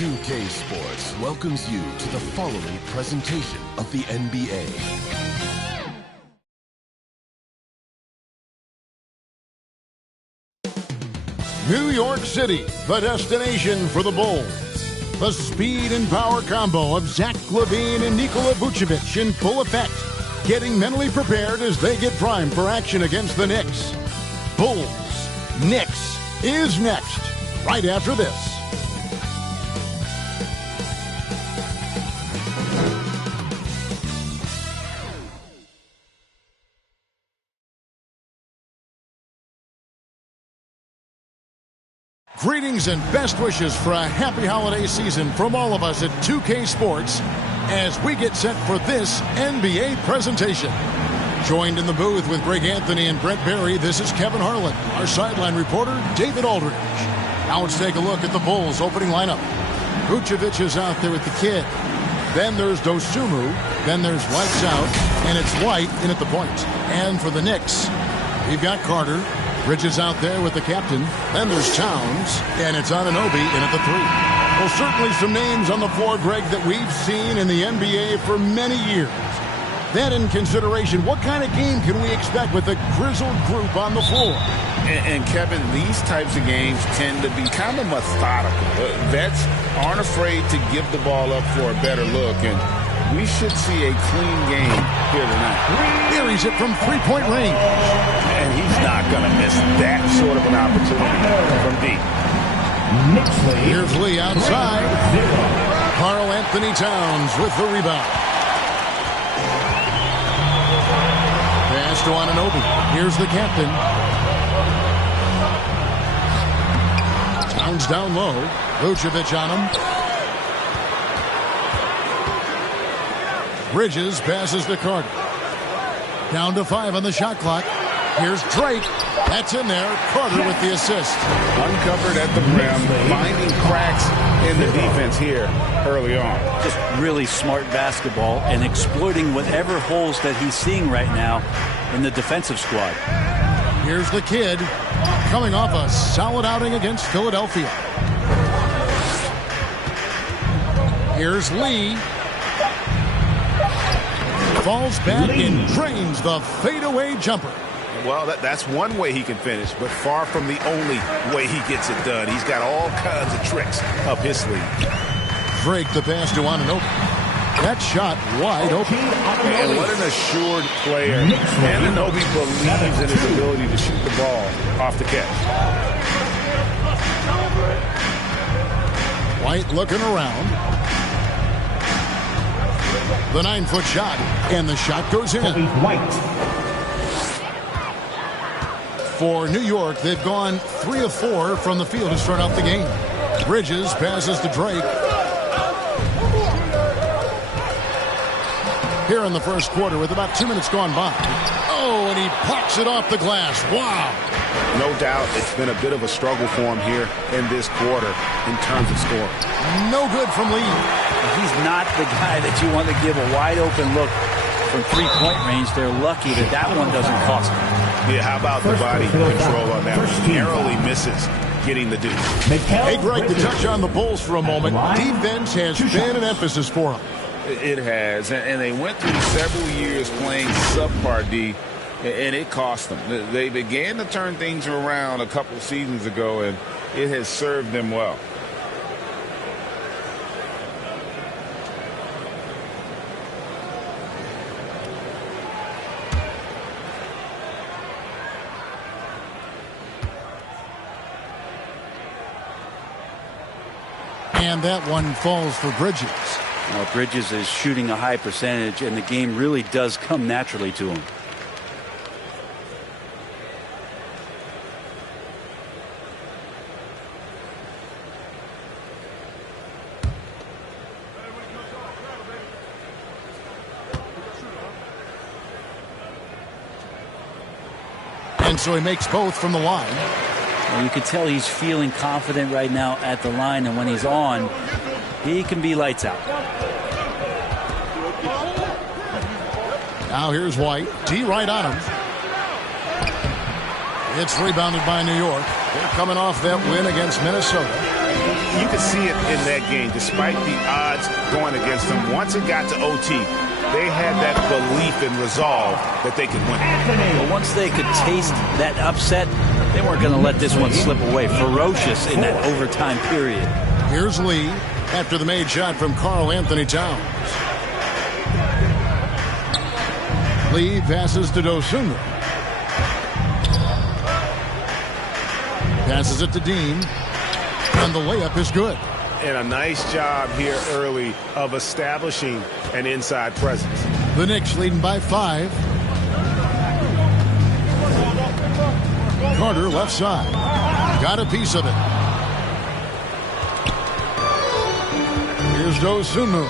2K Sports welcomes you to the following presentation of the NBA. New York City, the destination for the Bulls. The speed and power combo of Zach LaVine and Nikola Vucevic in full effect, getting mentally prepared as they get primed for action against the Knicks. Bulls, Knicks is next, right after this. Greetings and best wishes for a happy holiday season from all of us at 2K Sports as we get set for this NBA presentation. Joined in the booth with Greg Anthony and Brent Barry, this is Kevin Harlan, our sideline reporter, David Aldridge. Now let's take a look at the Bulls' opening lineup. Vucevic is out there with the kid. Then there's Dosunmu. Then there's Lights Out. And it's White in at the point. And for the Knicks, we've got Carter. Bridges out there with the captain. Then there's Towns. And it's Anunoby in at the three. Well, certainly some names on the floor, Greg, that we've seen in the NBA for many years. That in consideration, what kind of game can we expect with a grizzled group on the floor? And Kevin, these types of games tend to be kind of methodical. Vets aren't afraid to give the ball up for a better look, and we should see a clean game here tonight. Here he's it from three-point range. And he's not going to miss that sort of an opportunity from deep. Here's Lee outside. Karl Anthony Towns with the rebound. Pass to Anunoby. Here's the captain. Towns down low. Vucevic on him. Bridges passes to Carter. Down to 5 on the shot clock. Here's Drake. That's in there. Carter with the assist. Uncovered at the rim, finding cracks in the defense here early on. Just really smart basketball and exploiting whatever holes that he's seeing right now in the defensive squad. Here's the kid coming off a solid outing against Philadelphia. Here's Lee. Falls back and drains the fadeaway jumper. Well, that's one way he can finish, but far from the only way he gets it done. He's got all kinds of tricks up his sleeve. Drake the pass to Anunoby. That shot wide open. And what an assured player. Anunoby believes in his ability to shoot the ball off the catch. White looking around. The 9-foot shot, and the shot goes in. For New York, they've gone 3 of 4 from the field to start out the game. Bridges passes to Drake. Here in the first quarter with about 2 minutes gone by. Oh, and he plucks it off the glass. Wow. No doubt it's been a bit of a struggle for him here in this quarter in terms of scoring. No good from Lee. He's not the guy that you want to give a wide-open look from three-point range. They're lucky that that one doesn't cost them. Yeah, how about the body control on that one? Narrowly misses getting the deuce. Hey, Greg, to touch on the Bulls for a moment, defense has been an emphasis for them. It has, and they went through several years playing subpar D, and it cost them. They began to turn things around a couple seasons ago, and it has served them well. And that one falls for Bridges. Well, Bridges is shooting a high percentage, and the game really does come naturally to him. And so he makes both from the line. Well, you can tell he's feeling confident right now at the line, and when he's on, he can be lights out. Now here's White. D right on him. It's rebounded by New York. They're coming off that win against Minnesota. You could see it in that game, despite the odds going against them. Once it got to OT, they had that belief and resolve that they could win. Well, once they could taste that upset, they weren't going to let this one slip away. Ferocious in that overtime period. Here's Lee after the made shot from Karl Anthony Towns. Lee passes to Dosunmu. Passes it to Dean. And the layup is good. And a nice job here early of establishing an inside presence. The Knicks leading by 5. Carter left side. Got a piece of it. Here's Dosunmu.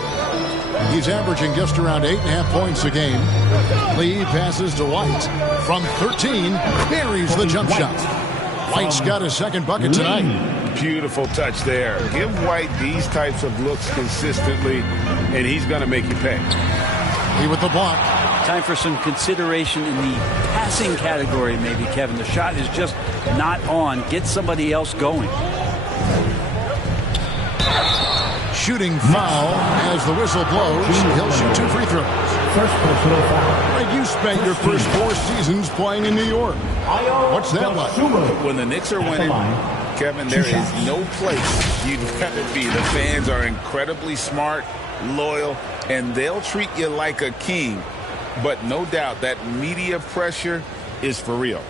He's averaging just around 8.5 points a game. Lee passes to White. From 13, buries the jump shot. White's got his second bucket tonight. Beautiful touch there. Give White these types of looks consistently, and he's going to make you pay. Lee with the block. Time for some consideration in the passing category, maybe, Kevin. The shot is just not on. Get somebody else going. Shooting foul as the whistle blows. He'll shoot 2 free throws. First personal foul. Right, you spent your first 4 seasons playing in New York. What's that like? When the Knicks are winning, Kevin, there is no place you'd rather be. The fans are incredibly smart, loyal, and they'll treat you like a king. But no doubt that media pressure is for real.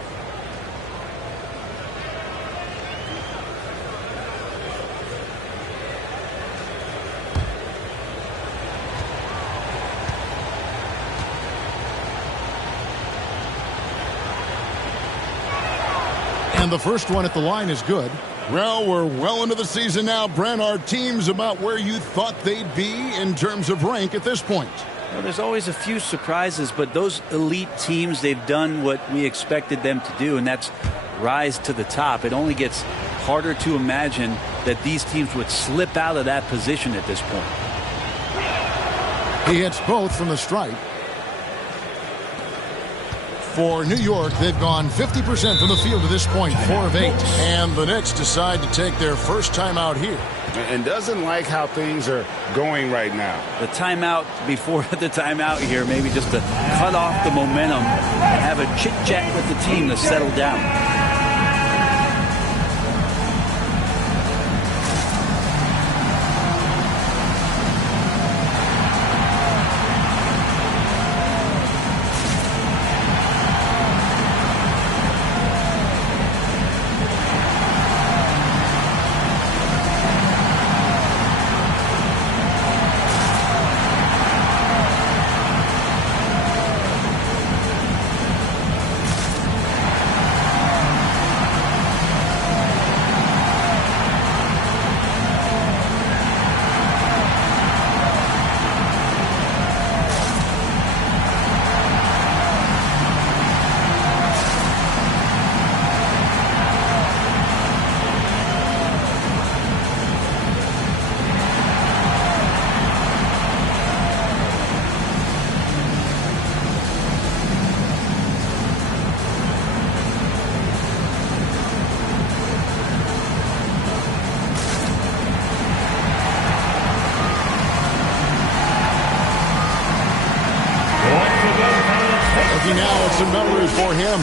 And the first one at the line is good. Well, we're well into the season now, Brent. Our team's about where you thought they'd be in terms of rank at this point. Well, there's always a few surprises, but those elite teams, they've done what we expected them to do, and that's rise to the top. It only gets harder to imagine that these teams would slip out of that position at this point. He hits both from the stripe. For New York, they've gone 50% from the field to this point, 4 of 8. And the Knicks decide to take their first timeout here. And doesn't like how things are going right now. The timeout before the timeout here, maybe just to cut off the momentum and have a chit-chat with the team to settle down. Now at some numbers for him.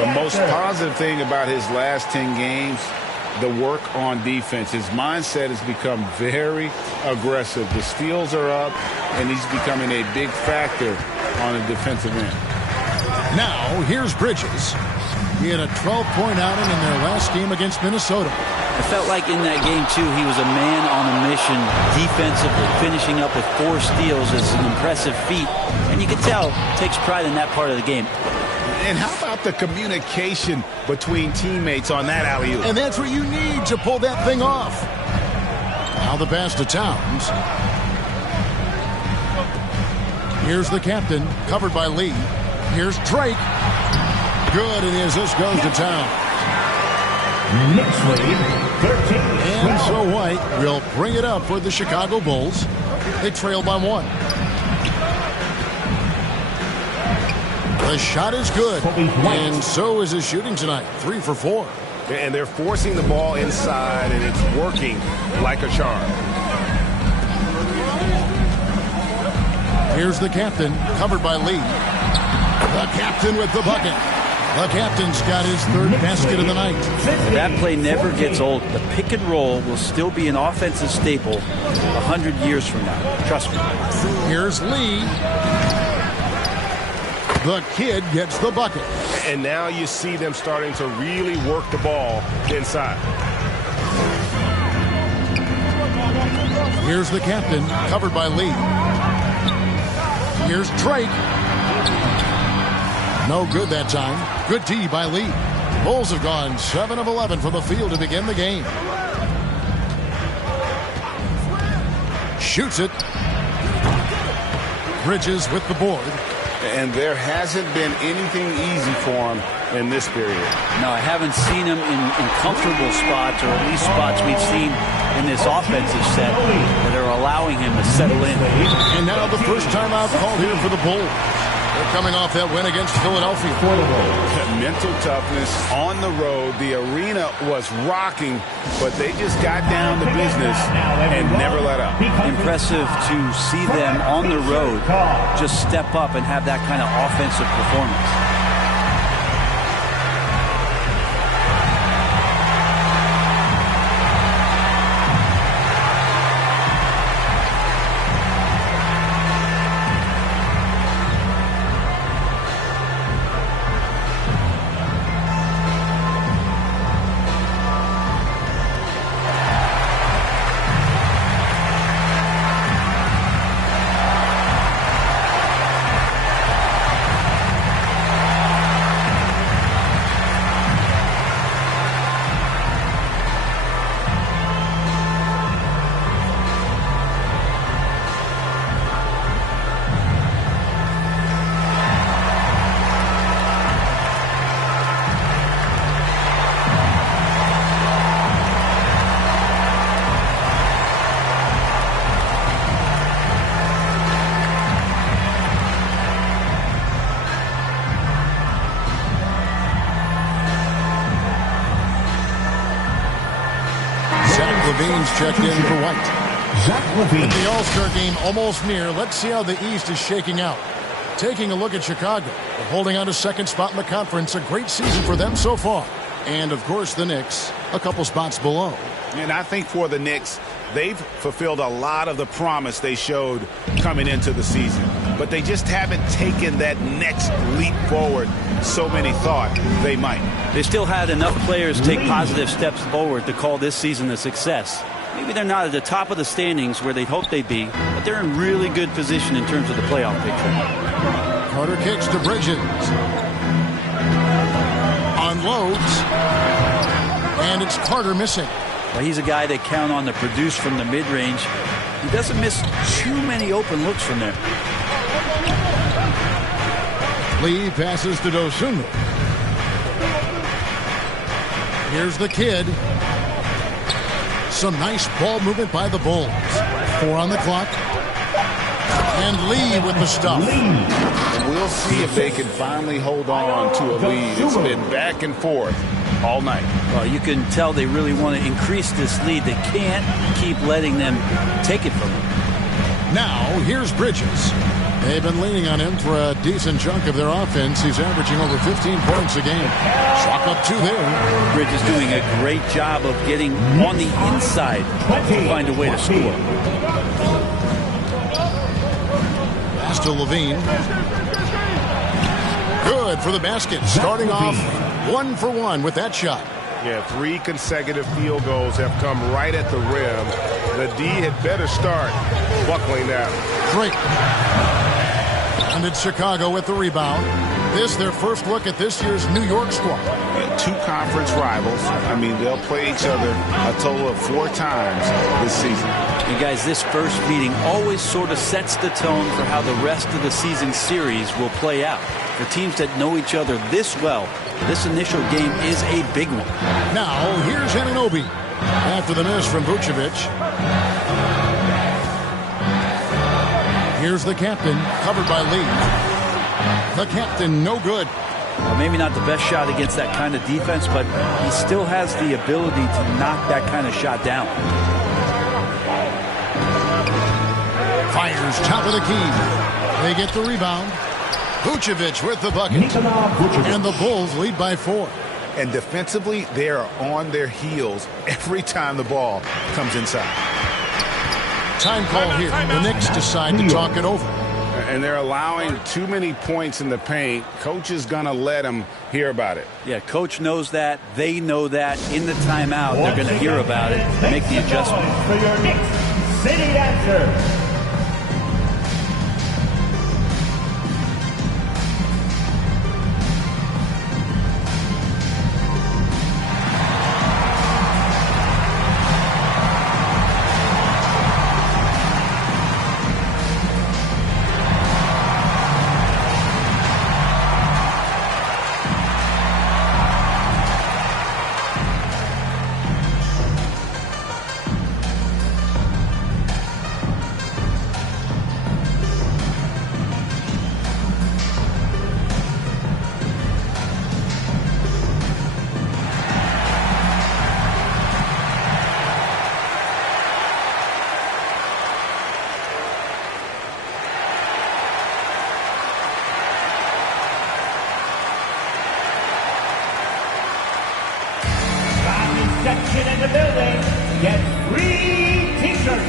The most positive thing about his last 10 games, the work on defense. His mindset has become very aggressive. The steals are up, and he's becoming a big factor on the defensive end. Now, here's Bridges. He had a 12-point outing in their last game against Minnesota. I felt like in that game, too, he was a man on a mission defensively. Finishing up with 4 steals is an impressive feat. And you can tell, takes pride in that part of the game. And how about the communication between teammates on that alley-oop? And that's what you need to pull that thing off. Now the pass to Towns. Here's the captain, covered by Lee. Here's Drake. Good, and the assist goes to Towns. Knicks lead 13. And so White will bring it up for the Chicago Bulls. They trail by 1. The shot is good, and so is his shooting tonight, 3 for 4. And they're forcing the ball inside, and it's working like a charm. Here's the captain, covered by Lee. The captain with the bucket. The captain's got his third basket of the night. That play never gets old. The pick and roll will still be an offensive staple 100 years from now. Trust me. Here's Lee. The kid gets the bucket. And now you see them starting to really work the ball inside. Here's the captain, covered by Lee. Here's Drake. No good that time. Good D by Lee. Bulls have gone 7 of 11 from the field to begin the game. Shoots it. Bridges with the board. And there hasn't been anything easy for him in this period. No, I haven't seen him in comfortable spots, or at least spots we've seen in this offensive set that are allowing him to settle in. And now the first timeout called here for the Bulls. They're coming off that win against Philadelphia. Mental toughness on the road. The arena was rocking, but they just got down to business and never let up. Impressive to see them on the road just step up and have that kind of offensive performance. LaVine's checked in for White. Zach LaVine. With the All-Star game almost near, let's see how the East is shaking out. Taking a look at Chicago, they're holding on to second spot in the conference. A great season for them so far. And, of course, the Knicks, a couple spots below. And I think for the Knicks, they've fulfilled a lot of the promise they showed coming into the season. But they just haven't taken that next leap forward so many thought they might. They still had enough players take positive steps forward to call this season a success. Maybe they're not at the top of the standings where they'd hoped they'd be, but they're in really good position in terms of the playoff picture. Carter kicks to Bridges. Unloads. And it's Carter missing. Well, he's a guy they count on to produce from the mid-range. He doesn't miss too many open looks from there. Lee passes to Dosunmu. Here's the kid. Some nice ball movement by the Bulls. 4 on the clock. And Lee with the stuff. And we'll see if they can finally hold on to a lead. It's been back and forth all night. Well, you can tell they really want to increase this lead. They can't keep letting them take it from them. Now, here's Bridges. They've been leaning on him for a decent chunk of their offense. He's averaging over 15 points a game. Chalk up 2 there. Bridges doing a great job of getting on the inside to find a way to score. Pass to LaVine. Good for the basket. Starting off 1 for 1 with that shot. Yeah, 3 consecutive field goals have come right at the rim. The D had better start buckling down. Drake. And it's Chicago with the rebound. This their first look at this year's New York squad. 2 conference rivals. I mean, they'll play each other a total of 4 times this season. And guys, this first meeting always sort of sets the tone for how the rest of the season series will play out. For teams that know each other this well, this initial game is a big one. Now, here's Anunoby. After the miss from Vucevic. Here's the captain, covered by Lee. The captain, no good. Maybe not the best shot against that kind of defense, but he still has the ability to knock that kind of shot down. Fires top of the key. They get the rebound. Vucevic with the bucket. And the Bulls lead by 4. And defensively, they are on their heels every time the ball comes inside. Time call here. The Knicks decide to talk it over. And they're allowing too many points in the paint. Coach is going to let them hear about it. Yeah, coach knows that. They know that. In the timeout, they're going to hear about it, make the adjustment. For your Knicks City Answer. Section in the building gets free t-shirts.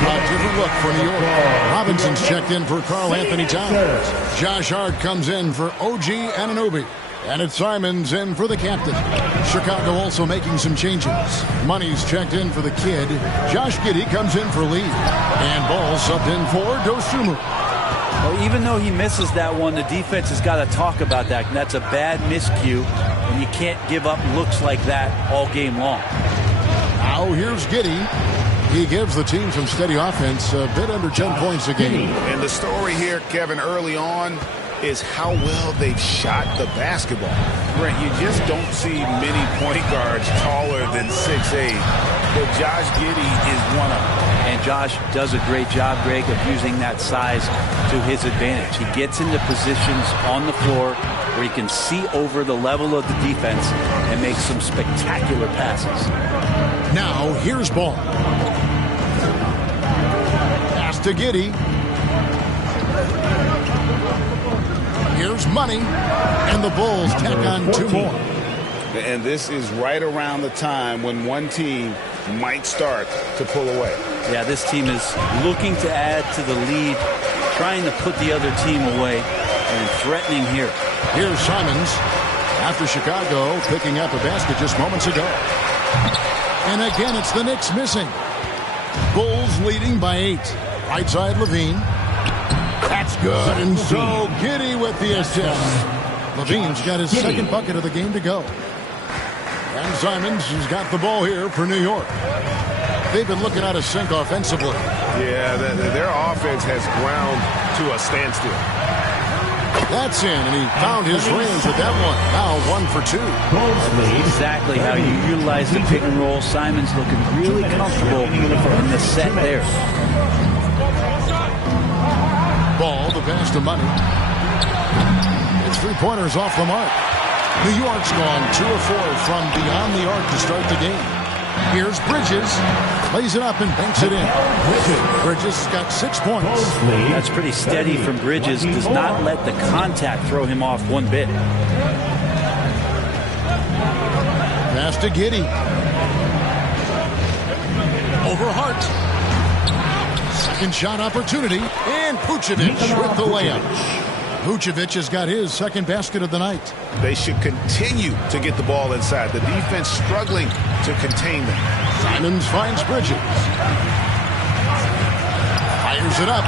A different look for New York. Robinson's checked in for Karl Anthony Towns. Josh Hart comes in for OG Anunoby. And it's Simons in for the captain. Chicago also making some changes. Money's checked in for the kid. Josh Giddey comes in for Lee. And Ball subbed in for Dosunmu. Well, even though he misses that one, the defense has got to talk about that. And that's a bad miscue, and you can't give up looks like that all game long. Now here's Giddey. He gives the team some steady offense, a bit under 10 points a game. And the story here, Kevin, early on, is how well they've shot the basketball. Brent, you just don't see many point guards taller than 6'8", but Josh Giddey is one of them. And Josh does a great job, Greg, of using that size to his advantage. He gets into positions on the floor where he can see over the level of the defense and make some spectacular passes. Now here's Ball. Pass to Giddey. Here's Money, and the Bulls tack on 2 more. And this is right around the time when one team might start to pull away. Yeah, this team is looking to add to the lead, trying to put the other team away, and threatening here. Here's Simons after Chicago picking up a basket just moments ago. And again, it's the Knicks missing. Bulls leading by 8. Right side, Levine. That's good. And so Giddey with the assist. Levine's got his second bucket of the game to go. And Simons has got the ball here for New York. They've been looking out of sync offensively. Yeah, their offense has ground to a standstill. That's in, and he found his range with that one. Now 1 for 2. Exactly how you utilize the pick and roll. Simons looking really comfortable in the set there. Ball, the pass to Money. It's 3-pointers off the mark. New York's gone 2 of 4 from beyond the arc to start the game. Here's Bridges. Lays it up and banks it in. Bridges got 6 points. That's pretty steady from Bridges. Does not let the contact throw him off one bit. Pass to Giddey. Over Hart. Second shot opportunity. And Vucevic with the layup. Vucevic has got his second basket of the night. They should continue to get the ball inside. The defense struggling to contain them. Simons finds Bridges. Fires it up.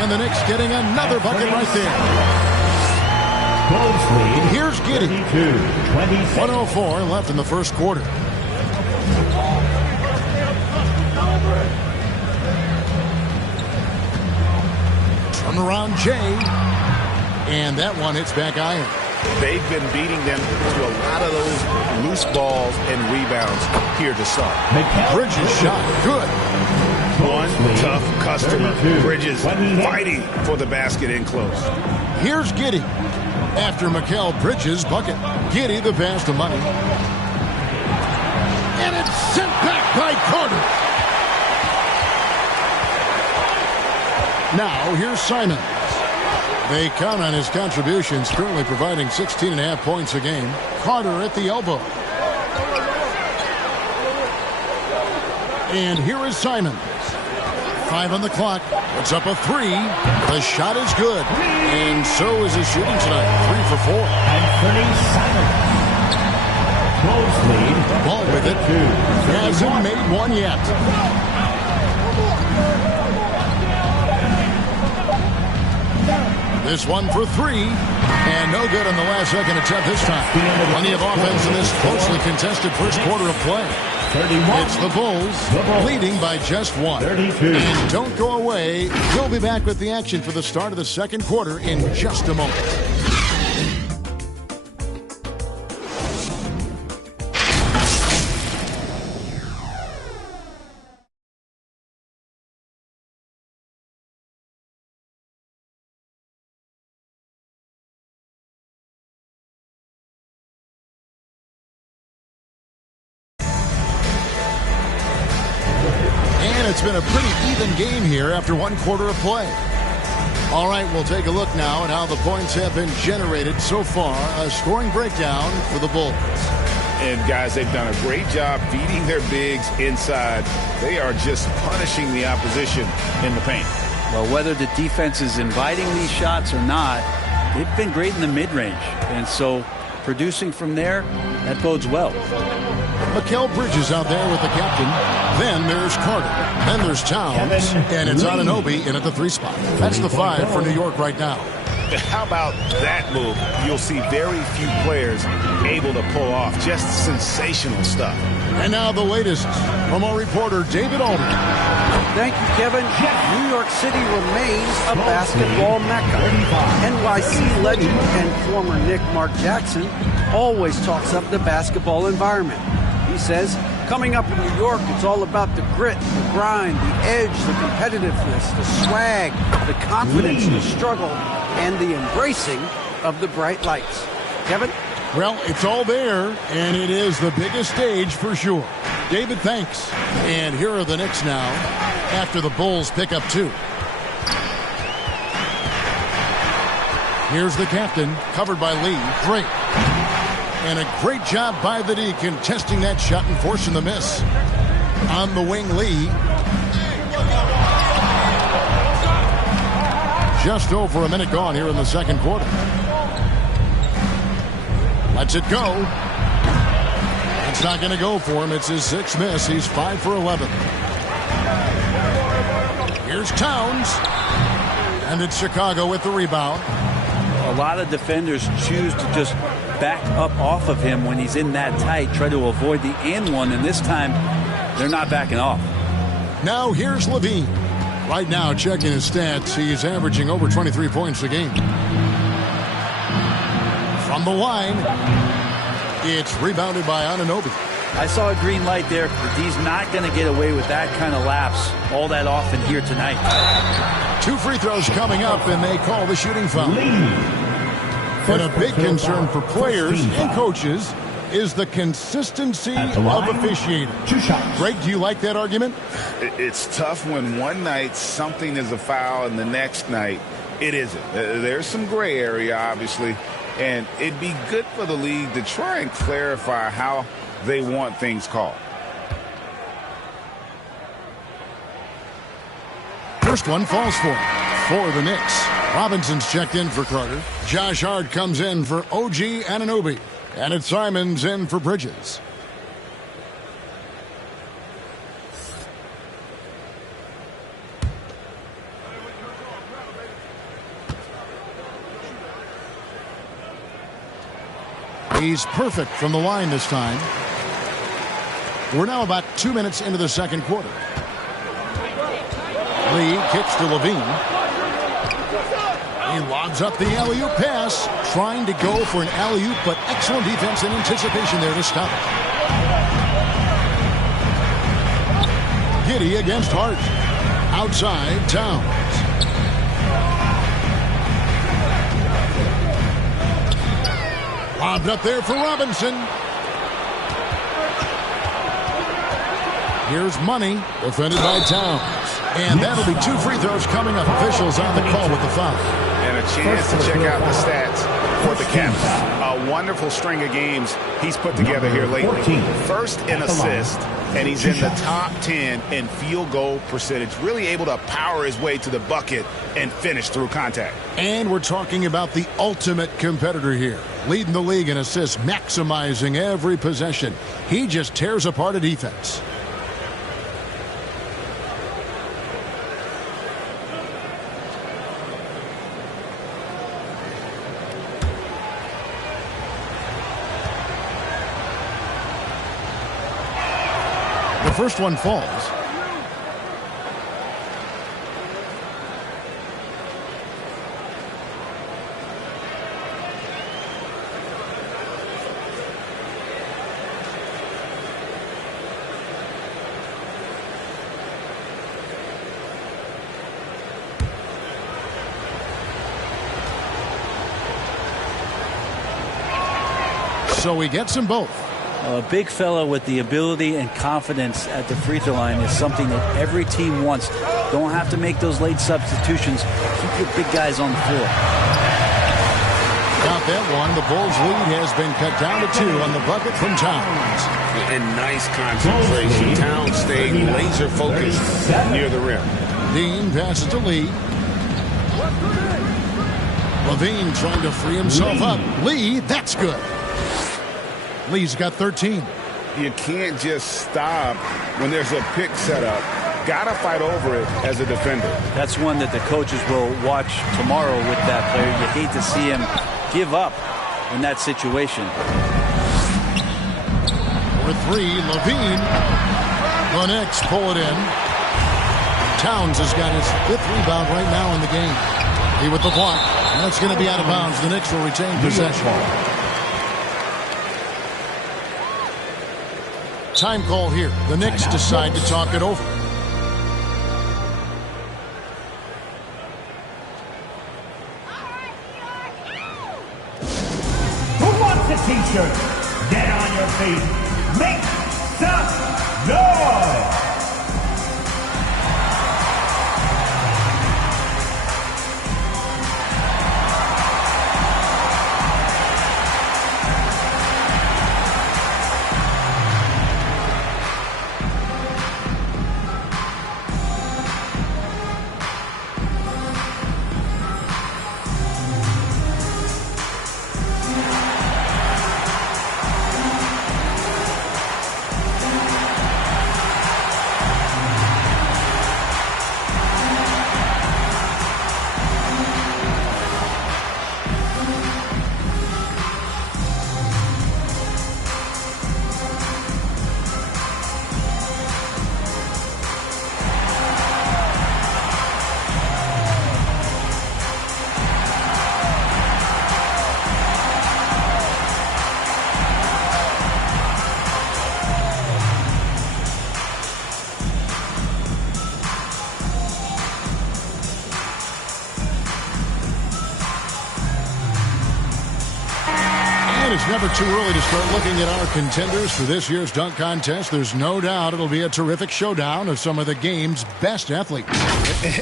And the Knicks getting another bucket right there. Here's Giddey. 1:04 left in the first quarter. Turn around Jay. And that one hits back iron. They've been beating them to a lot of those loose balls and rebounds here to start. Bridges shot. Good. One tough customer. Bridges fighting for the basket in close. Here's Giddey. After Mikal Bridges' bucket. Giddey the pass to Money. And it's sent back by Carter. Now here's Simons. They count on his contributions, currently providing 16.5 points a game. Carter at the elbow. And here is Simons. 5 on the clock. Puts up a 3. The shot is good. And so is his shooting tonight. 3 for 4. Anthony Simons. Bulls lead. Ball with it. Hasn't made one yet. This one for 3. And no good on the last second attempt this time. Plenty of offense in this closely contested first quarter of play. 31. It's the Bulls leading by just 1. 32. And don't go away. We'll be back with the action for the start of the second quarter in just a moment. It's been a pretty even game here after one quarter of play. All right, we'll take a look now at how the points have been generated so far. A scoring breakdown for the Bulls. And, guys, they've done a great job feeding their bigs inside. They are just punishing the opposition in the paint. Well, whether the defense is inviting these shots or not, they've been great in the mid-range. And so producing from there, that bodes well. Mikal Bridges out there with the captain. Then there's Carter. Then there's Towns. And it's Anunoby in at the 3 spot. That's the 5 for New York right now. How about that move? You'll see very few players able to pull off. Just sensational stuff. And now the latest from our reporter, David Aldridge. Thank you, Kevin. New York City remains a basketball mecca. NYC legend and former Knick Mark Jackson always talks up the basketball environment. He says, coming up in New York, it's all about the grit, the grind, the edge, the competitiveness, the swag, the confidence, the struggle, and the embracing of the bright lights. Kevin? Well, it's all there, and it is the biggest stage for sure. David, thanks. And here are the Knicks now after the Bulls pick up 2. Here's the captain, covered by Lee. Great. And a great job by the D contesting that shot and forcing the miss. On the wing, Lee. Just over a minute gone here in the second quarter. Lets it go. It's not going to go for him. It's his 6th miss. He's 5 for 11. Here's Towns. And it's Chicago with the rebound. A lot of defenders choose to just back up off of him when he's in that tight, try to avoid the and one, and this time they're not backing off. Now here's Levine. Right now, checking his stats, he's averaging over 23 points a game. From the line, it's rebounded by Anunoby. I saw a green light there. The D's not going to get away with that kind of lapse all that often here tonight. 2 free throws coming up, and they call the shooting foul. And a big concern for players and coaches is the consistency of officiating. Greg, do you like that argument? It's tough when one night something is a foul and the next night it isn't. There's some gray area, obviously, and it'd be good for the league to try and clarify how they want things called. First one falls for the Knicks. Robinson's checked in for Carter. Josh Hart comes in for OG Anunoby. And it's Simons in for Bridges. He's perfect from the line this time. We're now about 2 minutes into the second quarter. Lee kicks to Levine. He lobs up the alley-oop pass, trying to go for an alley-oop, but excellent defense and anticipation there to stop it. Giddy against Hart. Outside, Towns. Lobbed up there for Robinson. Here's Money, defended by Towns. And that'll be 2 free throws coming up. Officials on the call with the foul. And a chance to check out the stats for the captain. A wonderful string of games he's put together here lately. First in assists, and he's in the top 10 in field goal percentage. Really able to power his way to the bucket and finish through contact. And we're talking about the ultimate competitor here. Leading the league in assists, maximizing every possession. He just tears apart a defense. The first one falls. So he gets them both. A big fella with the ability and confidence at the free throw line is something that every team wants. Don't have to make those late substitutions. Keep your big guys on the floor. Got that one. The Bulls' lead has been cut down to 2 on the bucket from Towns. And nice concentration. Towns stayed laser focused near the rim. Dean passes to Lee. Levine trying to free himself up. Lee, that's good. Lee's got 13. You can't just stop when there's a pick set up. Gotta fight over it as a defender. That's one that the coaches will watch tomorrow with that player. You hate to see him give up in that situation. For 3, Levine. The Knicks pull it in. Towns has got his 5th rebound right now in the game. He with the block. And it's going to be out of bounds. The Knicks will retain possession. Time call here. The Knicks decide to talk it over. Who wants a t-shirt? Get on your feet. Make some noise. It's never too early to start looking at our contenders for this year's dunk contest. There's no doubt it'll be a terrific showdown of some of the game's best athletes.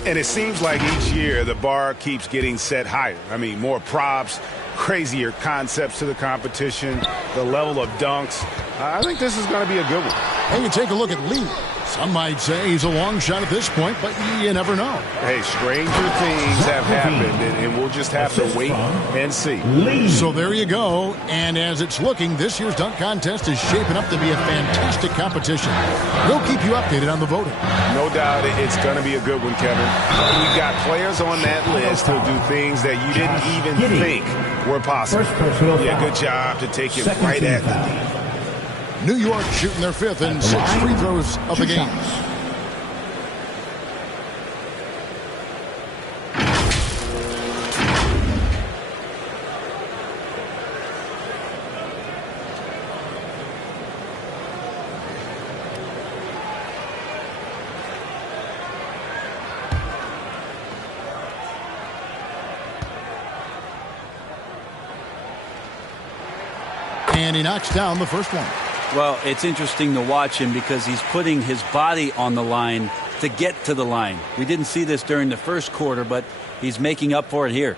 And it seems like each year the bar keeps getting set higher. I mean, more props, crazier concepts to the competition, the level of dunks. I think this is going to be a good one. And you take a look at Lee. Some might say he's a long shot at this point, but you never know. Hey, stranger things have happened, and we'll just have to wait and see. So there you go. And as it's looking, this year's dunk contest is shaping up to be a fantastic competition. We'll keep you updated on the voting. No doubt it's going to be a good one, Kevin. We've got players on that list who'll do things that you didn't even think were possible. Yeah, good job to take it right at the knee. New York shooting their 5th and 6th free throws of the game. And he knocks down the first one. Well, it's interesting to watch him because he's putting his body on the line to get to the line. We didn't see this during the first quarter, but he's making up for it here.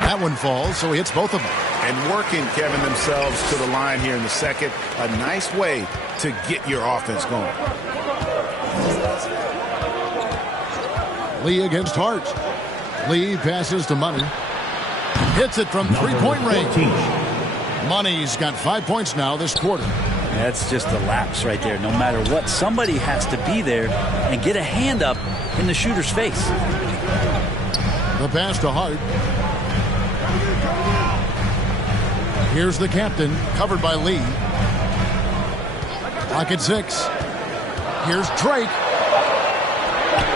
That one falls, so he hits both of them. And working, Kevin, themselves to the line here in the second. A nice way to get your offense going. Lee against Hart. Lee passes to Money. Hits it from three-point range. Money's got 5 points now this quarter. That's just a lapse right there. No matter what, somebody has to be there and get a hand up in the shooter's face. The pass to Hart. Here's the captain, covered by Lee. Clock at 6. Here's Drake.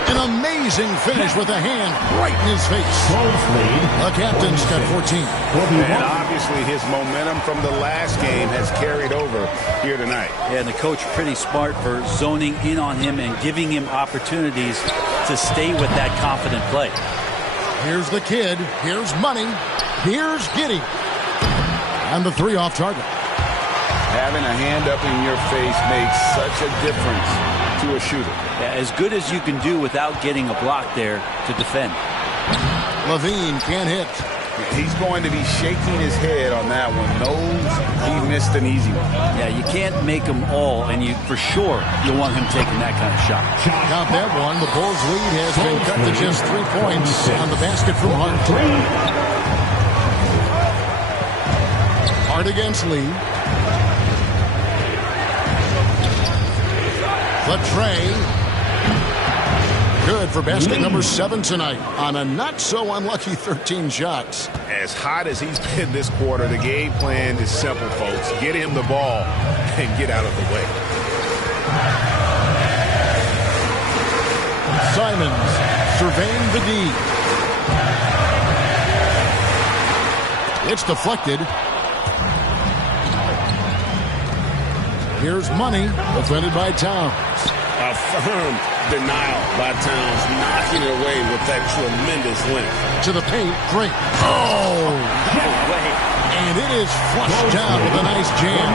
An amazing finish with a hand right in his face. The captain's got 14. And obviously his momentum from the last game has carried over here tonight. Yeah, and the coach pretty smart for zoning in on him and giving him opportunities to stay with that confident play. Here's the kid. Here's Money. Here's Giddey. And the three off target. Having a hand up in your face makes such a difference to a shooter. Yeah, as good as you can do without getting a block there to defend. LaVine can't hit. He's going to be shaking his head on that one. Knows he missed an easy one. Yeah, you can't make them all, and you for sure you want him taking that kind of shot. Got that one. The Bulls' lead has been cut to just 3 points on the basket from Hart. Hart against Lee. The tray. Good for basket number 7 tonight on a not-so-unlucky 13 shots. As hot as he's been this quarter, the game plan is simple, folks. Get him the ball and get out of the way. Simons surveying the D. It's deflected. Here's Money, defended by Towns. A firm denial by Towns, knocking it away with that tremendous length. To the paint, Drake. Oh! And it is flushed down with a nice jam.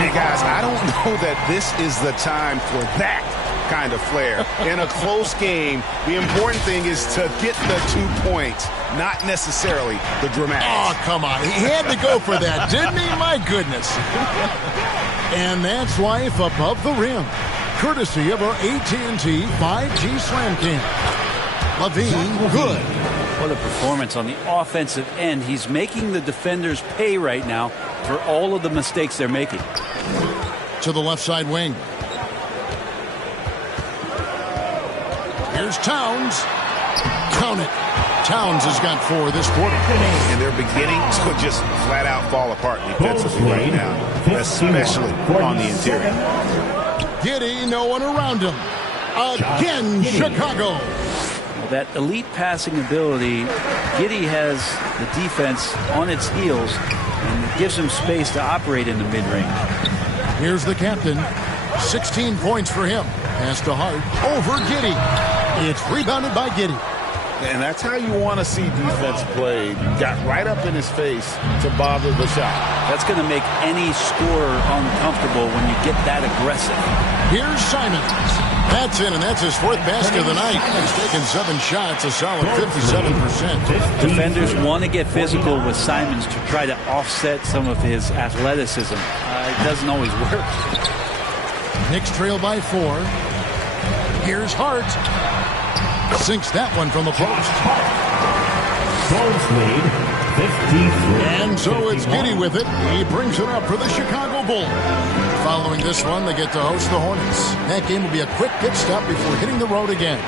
Hey, guys, I don't know that this is the time for that kind of flair. In a close game, the important thing is to get the 2 points, not necessarily the dramatics. Oh, come on. He had to go for that, didn't he? My goodness. And that's life above the rim. Courtesy of our AT&T 5G Slam Cam. LaVine, good. What a performance on the offensive end. He's making the defenders pay right now for all of the mistakes they're making. To the left side wing. Here's Towns. Count it. Towns has got 4 this quarter. And they're beginning to just flat out fall apart defensively right now, especially on the interior. Giddey, no one around him. Again, Chicago. Well, that elite passing ability, Giddey has the defense on its heels and gives him space to operate in the mid-range. Here's the captain. 16 points for him. Pass to Hart over Giddey. It's rebounded by Giddey. And that's how you want to see defense played. Got right up in his face to bother the shot. That's going to make any scorer uncomfortable when you get that aggressive. Here's Simons. That's in, and that's his 4th basket of the night. He's taken 7 shots, a solid 57%. Defenders want to get physical with Simons to try to offset some of his athleticism. It doesn't always work. Knicks trail by 4. Here's Hart. Sinks that one from the post. Bulls lead 53. And so it's Giddey with it. He brings it up for the Chicago Bulls. Following this one, they get to host the Hornets. That game will be a quick pit stop before hitting the road again.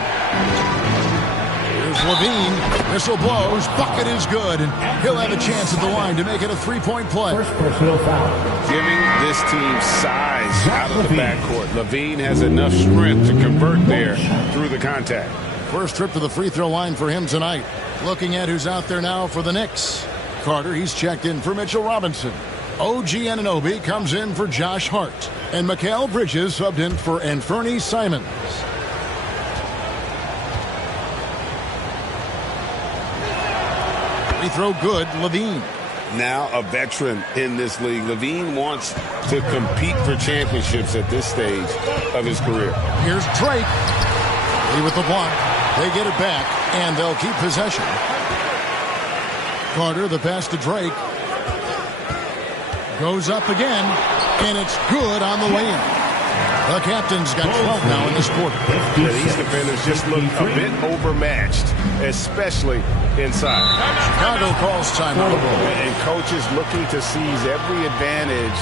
Here's LaVine. Whistle blows. Bucket is good. And he'll have a chance at the line to make it a 3-point play. First personal foul. Giving this team size out of the backcourt. LaVine has enough strength to convert there through the contact. First trip to the free throw line for him tonight. Looking at who's out there now for the Knicks. Carter, he's checked in for Mitchell Robinson. OG Anunoby comes in for Josh Hart. And Mikal Bridges subbed in for Anthony Simons. Free throw good, Levine. Now a veteran in this league. Levine wants to compete for championships at this stage of his career. Here's Drake. Lee with the block. They get it back, and they'll keep possession. Carter, the pass to Drake. Goes up again, and it's good on the lay-in. The captain's got 12 now in this quarter. Yeah, these defenders just look a bit overmatched, especially inside. Chicago calls timeout. And coaches looking to seize every advantage,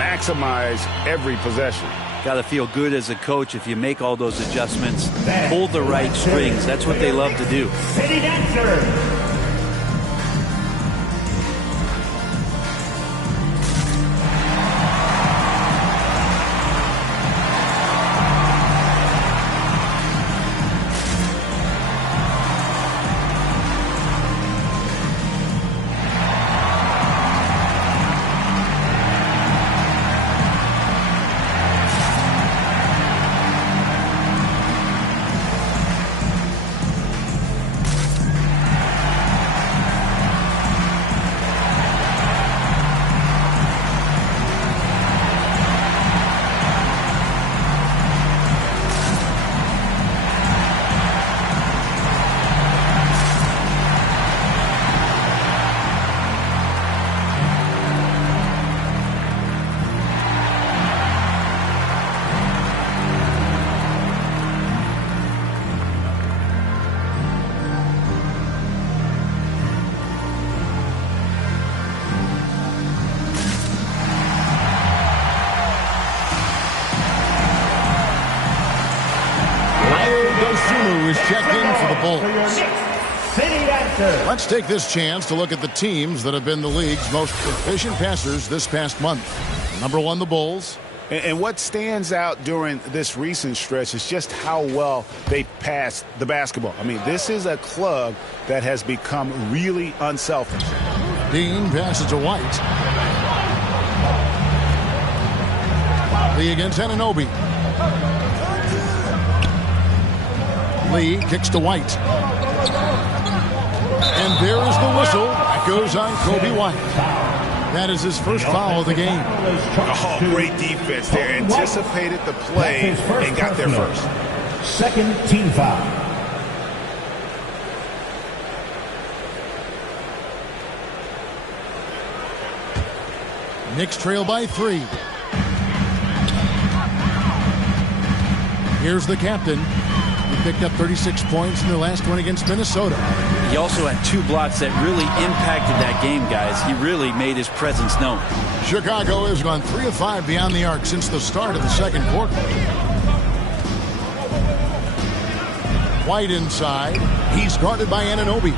maximize every possession. Got to feel good as a coach if you make all those adjustments, pull the right strings. That's what they love to do. City Dancer. Is checked in for the Bulls. Let's take this chance to look at the teams that have been the league's most efficient passers this past month. Number 1, the Bulls. And what stands out during this recent stretch is just how well they pass the basketball. I mean, this is a club that has become really unselfish. Dean passes to White. Lee against Anunoby. Lee kicks to White. And there is the whistle. That goes on Kobe White. That is his first foul of the game. Oh, great defense there. Anticipated the play and got there first. Second team foul. Knicks trail by 3. Here's the captain. He picked up 36 points in the last one against Minnesota. He also had 2 blocks that really impacted that game, guys. He really made his presence known. Chicago has gone 3 of 5 beyond the arc since the start of the second quarter. White inside. He's guarded by Anunoby.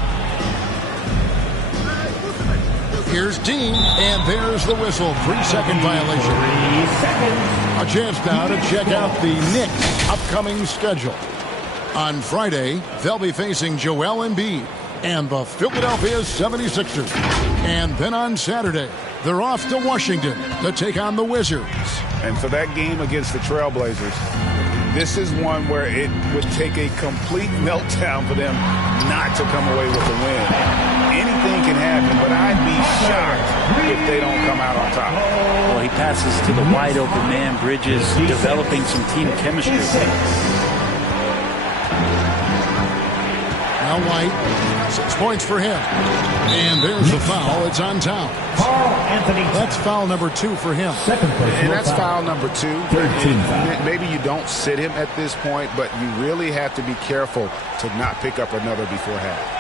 Here's Dean, and there's the whistle. 3-second violation. 3 seconds. A chance now to check out the Knicks' upcoming schedule. On Friday, they'll be facing Joel Embiid and the Philadelphia 76ers. And then on Saturday, they're off to Washington to take on the Wizards. And for that game against the Trailblazers, this is one where it would take a complete meltdown for them not to come away with a win. Anything can happen, but I'd be shocked if they don't come out on top. Well, he passes to the wide open man. Bridges developing some team chemistry. Now White, 6 points for him. And there's the foul. It's on Towns. That's foul number 2 for him. And that's foul number 2. Maybe you don't sit him at this point, but you really have to be careful to not pick up another before half.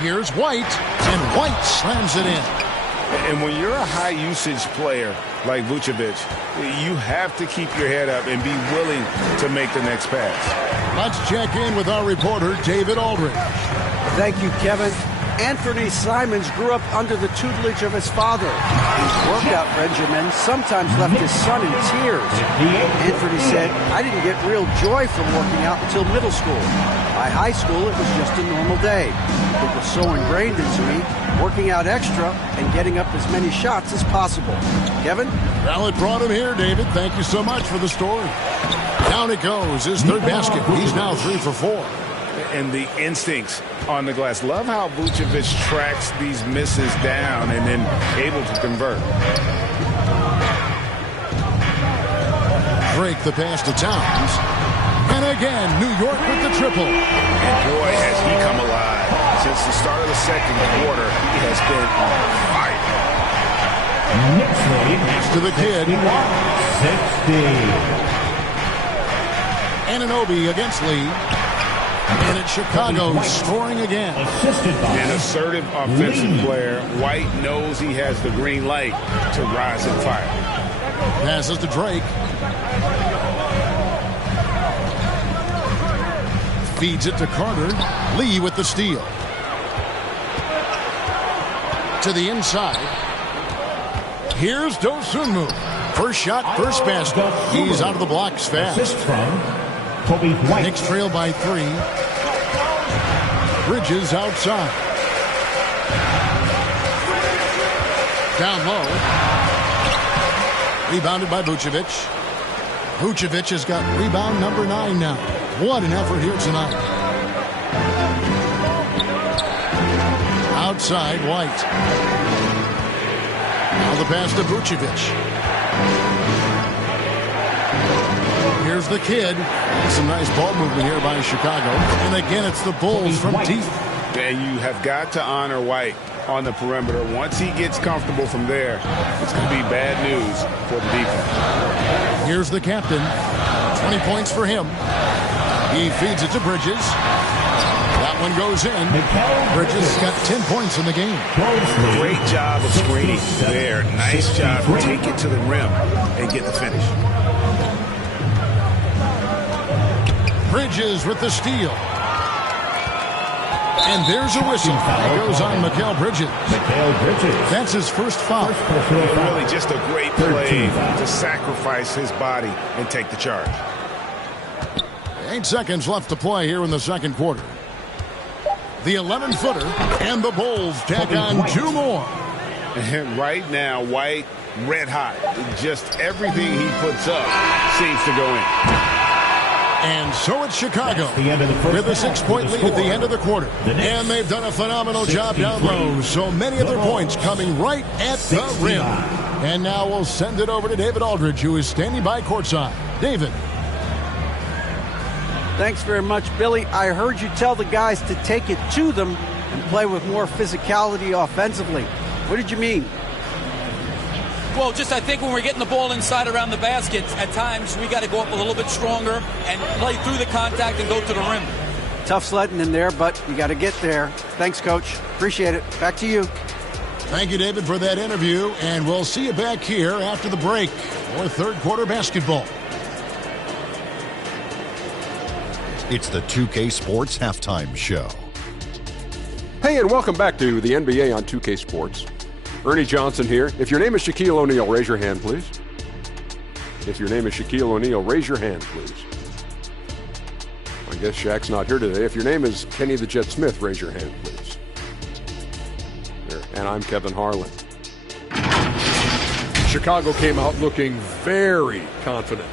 Here's White, and White slams it in. And when you're a high-usage player like Vucevic, you have to keep your head up and be willing to make the next pass. Let's check in with our reporter, David Aldridge. Thank you, Kevin. Anthony Simons grew up under the tutelage of his father. His workout regimen sometimes left his son in tears. Anthony said, "I didn't get real joy from working out until middle school. By high school, it was just a normal day. It was so ingrained into me, working out extra and getting up as many shots as possible." Kevin? Well, it brought him here, David. Thank you so much for the story. Down it goes, his third basket. He's now 3 for 4. and the instincts on the glass. Love how Vucevic tracks these misses down and then able to convert. Drake the pass to Towns. And again, New York with the triple. And boy, has he come alive. Since the start of the second quarter, he has been on fire. Next to the kid. 60. Anunoby against Lee. And it's Chicago scoring again. An assertive offensive player. White knows he has the green light to rise and fire. Passes to Drake. Feeds it to Carter. Lee with the steal. To the inside. Here's Dosunmu. First shot, first basket. He's out of the blocks fast. Assist from Kobe White. Knicks trail by 3. Bridges outside. Down low. Rebounded by Vucevic. Vucevic has got rebound number 9 now. What an effort here tonight. Outside, White. Now the pass to Vucevic. Here's the kid. Some nice ball movement here by Chicago. And again, it's the Bulls from deep. And you have got to honor White on the perimeter. Once he gets comfortable from there, it's going to be bad news for the defense. Here's the captain. 20 points for him. He feeds it to Bridges. That one goes in. Bridges got 10 points in the game. Great job of screening there. Nice job to take it to the rim and get the finish. Bridges with the steal. And there's a whistle. It goes on Mikal Bridges. That's his first foul. Really just a great play to sacrifice his body and take the charge. 8 seconds left to play here in the second quarter. The 11-footer and the Bulls tack on 2 more. And right now, White red hot. Just everything he puts up seems to go in. And so it's Chicago with a 6-point lead at the end of the quarter. And they've done a phenomenal job down low. So many of their points coming right at the rim. And now we'll send it over to David Aldridge, who is standing by courtside. David. Thanks very much, Billy. I heard you tell the guys to take it to them and play with more physicality offensively. What did you mean? Well, just I think when we're getting the ball inside around the basket, at times we got to go up a little bit stronger and play through the contact and go to the rim. Tough sledding in there, but you got to get there. Thanks, Coach. Appreciate it. Back to you. Thank you, David, for that interview, and we'll see you back here after the break for third quarter basketball. It's the 2K Sports Halftime Show. Hey, and welcome back to the NBA on 2K Sports. Ernie Johnson here. If your name is Shaquille O'Neal, raise your hand, please. If your name is Shaquille O'Neal, raise your hand, please. I guess Shaq's not here today. If your name is Kenny the Jet Smith, raise your hand, please. There. And I'm Kevin Harlan. Chicago came out looking very confident.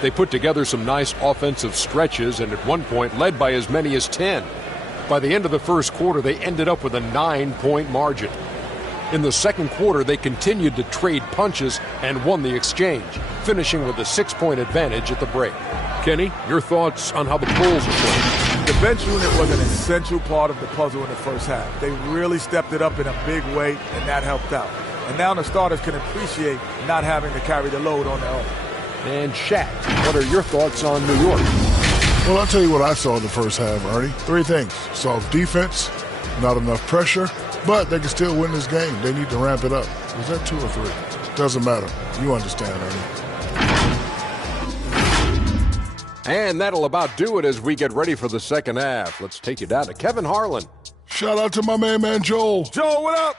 They put together some nice offensive stretches and at one point led by as many as 10. By the end of the first quarter, they ended up with a 9-point margin. In the second quarter, they continued to trade punches and won the exchange, finishing with a 6-point advantage at the break. Kenny, your thoughts on how the Bulls are playing? The bench unit was an essential part of the puzzle in the first half. They really stepped it up in a big way, and that helped out. And now the starters can appreciate not having to carry the load on their own. And Shaq, what are your thoughts on New York? Well, I'll tell you what I saw in the first half, Ernie. 3 things. Soft defense, not enough pressure, but they can still win this game. They need to ramp it up. Was that 2 or 3? Doesn't matter. You understand, Ernie. And that'll about do it as we get ready for the second half. Let's take you down to Kevin Harlan. Shout out to my man Joel. Joel, what up?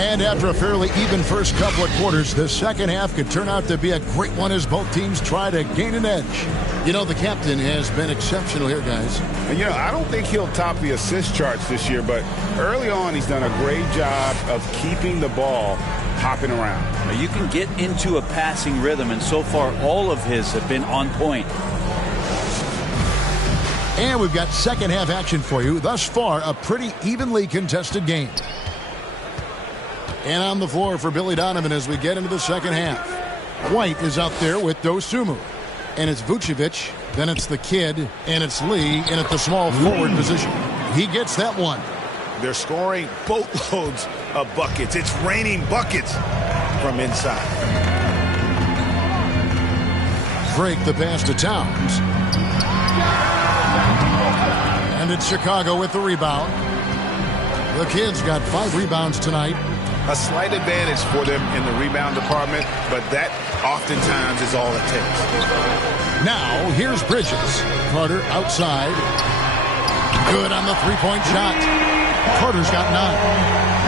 And after a fairly even first couple of quarters, the second half could turn out to be a great one as both teams try to gain an edge. You know, the captain has been exceptional here, guys. And, you know, I don't think he'll top the assist charts this year, but early on he's done a great job of keeping the ball hopping around. You can get into a passing rhythm, and so far all of his have been on point. And we've got second half action for you. Thus far, a pretty evenly contested game. And on the floor for Billy Donovan as we get into the second half. White is out there with Dosunmu. And it's Vucevic, then it's the kid, and it's Lee in at the small forward position. He gets that one. They're scoring boatloads of buckets. It's raining buckets from inside. Drake the pass to Towns. And it's Chicago with the rebound. The Kid's got 5 rebounds tonight. A slight advantage for them in the rebound department, but that oftentimes is all it takes. Now, here's Bridges. Carter outside. Good on the three-point shot. Carter's got 9.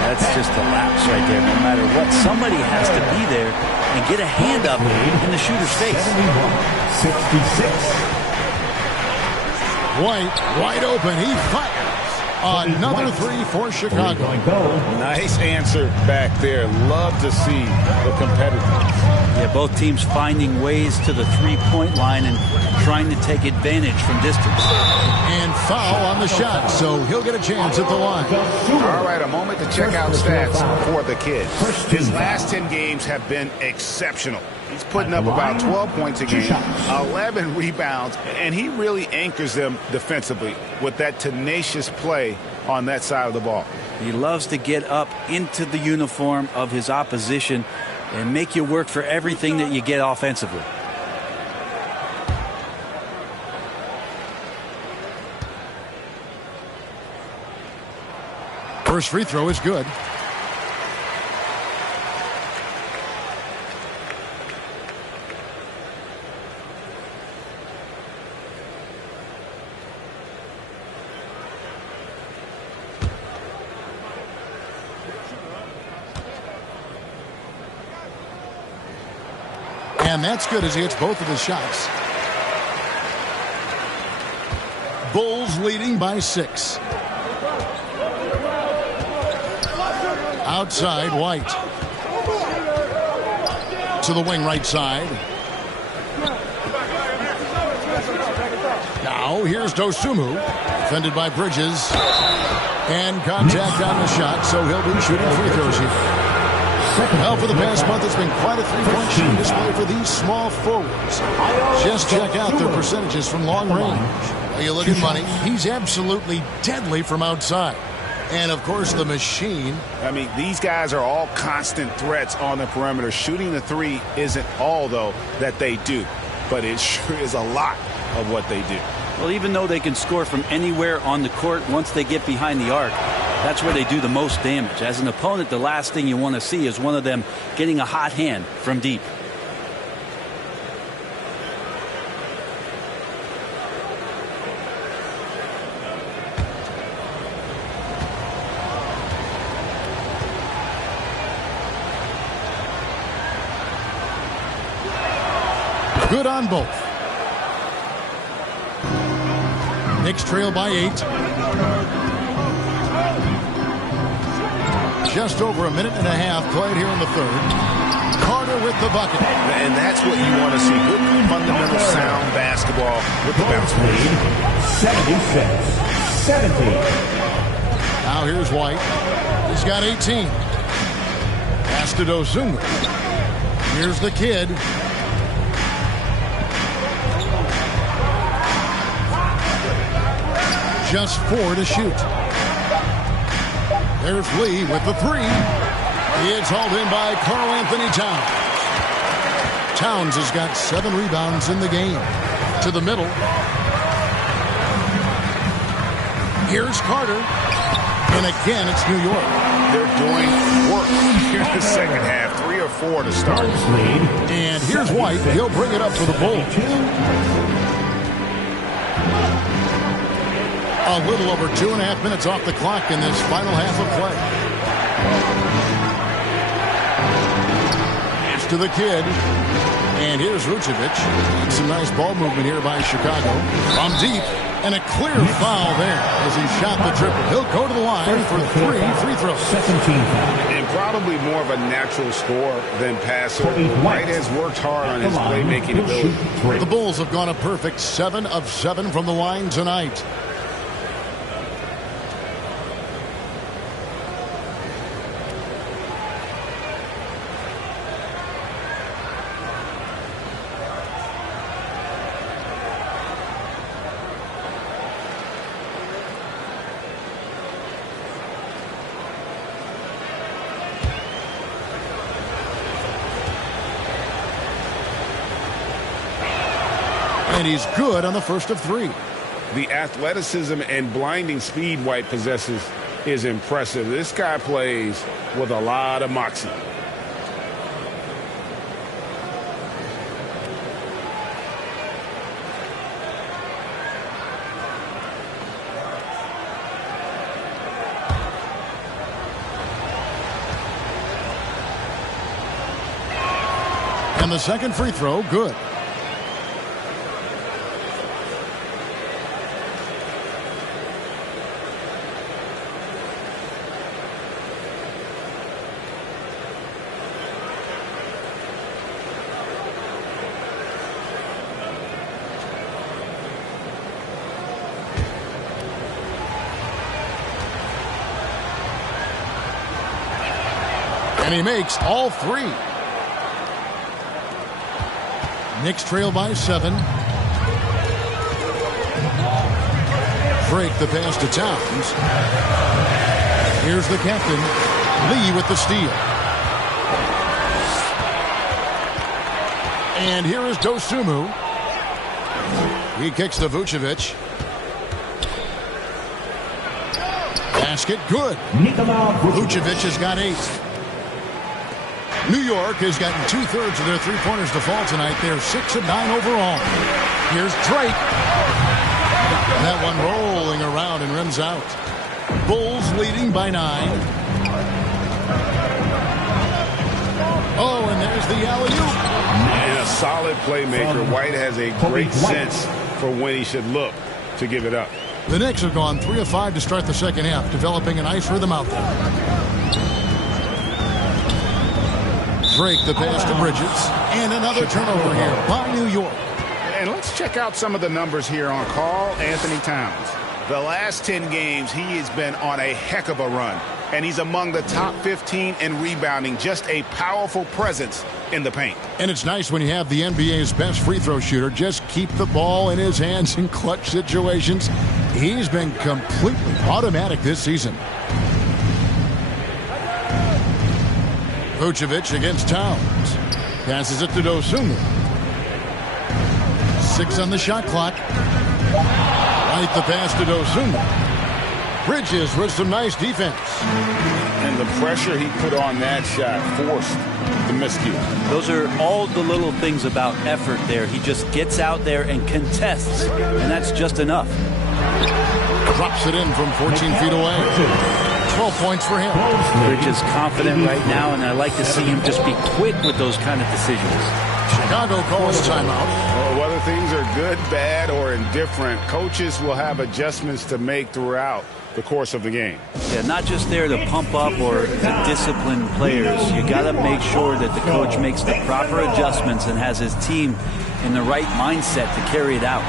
That's just a lapse right there. No matter what, somebody has to be there and get a hand up in the shooter's face. 66. White, wide open. He fires. Another three for Chicago. Nice answer back there. Love to see the competitiveness. Yeah, both teams finding ways to the three-point line and trying to take advantage from distance. And foul on the shot, so he'll get a chance at the line. All right, a moment to check out stats for the kid. His last 10 games have been exceptional. He's putting up about 12 points a game, 11 rebounds, and he really anchors them defensively with that tenacious play on that side of the ball. He loves to get up into the uniform of his opposition and make you work for everything that you get offensively. First free throw is good. And that's good as he hits both of his shots. Bulls leading by 6. Outside, White. To the wing right side. Now here's Dosunmu. Defended by Bridges. And contact on the shot, so he'll be shooting free throws here. Well, for the past month, it's been quite a three-point shooting display for these small forwards. Just check out their percentages from long range. Well, you look at Money, he's absolutely deadly from outside. And, of course, the machine. I mean, these guys are all constant threats on the perimeter. Shooting the three isn't all, though, that they do. But it sure is a lot of what they do. Well, even though they can score from anywhere on the court, once they get behind the arc, that's where they do the most damage. As an opponent, the last thing you want to see is one of them getting a hot hand from deep. Good on both. Knicks trail by 8. Just over a minute and a half played here in the third. Carter with the bucket. And that's what you want to see. Good fundamental sound basketball with the bounce lead. 76-70. Now here's White. He's got 18. Pass to Dosunmu. Here's the kid. Just 4 to shoot. There's Lee with the 3. It's hauled in by Karl-Anthony Towns. Towns has got 7 rebounds in the game. To the middle. Here's Carter. And again, it's New York. They're doing work here in the second half. 3 or 4 to start. And here's White. He'll bring it up for the Bulls. A little over 2.5 minutes off the clock in this final half of play. to the kid. And here's Vucevic. Some nice ball movement here by Chicago. From deep. And a clear foul there as he shot the triple. He'll go to the line for 3 free throws. And probably more of a natural scorer than passer. White has worked hard on his playmaking ability. The Bulls have gone a perfect 7 of 7 from the line tonight. And he's good on the first of 3. The athleticism and blinding speed White possesses is impressive. This guy plays with a lot of moxie. And the second free throw, good. And he makes all 3. Knicks trail by 7. Drake the pass to Towns. Here's the captain, Lee with the steal. And here is Dosunmu. He kicks to Vucevic. Basket good. Vucevic has got 8. New York has gotten 2/3 of their three-pointers to fall tonight. They're 6 of 9 overall. Here's Drake. That one rolling around and rims out. Bulls leading by 9. Oh, and there's the alley-oop. And a solid playmaker. White has a great sense for when he should look to give it up. The Knicks have gone 3 of 5 to start the second half, developing a nice rhythm out there. Drake the pass to Bridges. And another turnover here by New York. And let's check out some of the numbers here on Karl Anthony Towns. The last 10 games, he has been on a heck of a run. And he's among the top 15 in rebounding. Just a powerful presence in the paint. And it's nice when you have the NBA's best free throw shooter just keep the ball in his hands in clutch situations. He's been completely automatic this season. Vucevic against Towns. Passes it to Dosunmu. 6 on the shot clock. Right the pass to Dosunmu. Bridges with some nice defense. And the pressure he put on that shot forced the miscue. Those are all the little things about effort there. He just gets out there and contests, and that's just enough. Drops it in from 14 feet away. 12 points for him. Bridges confident right now, and I like to see him just be quick with those kind of decisions. Chicago calls timeout. Well, whether things are good, bad, or indifferent, coaches will have adjustments to make throughout the course of the game. Yeah, not just there to pump up or to discipline players. You got to make sure that the coach makes the proper adjustments and has his team in the right mindset to carry it out.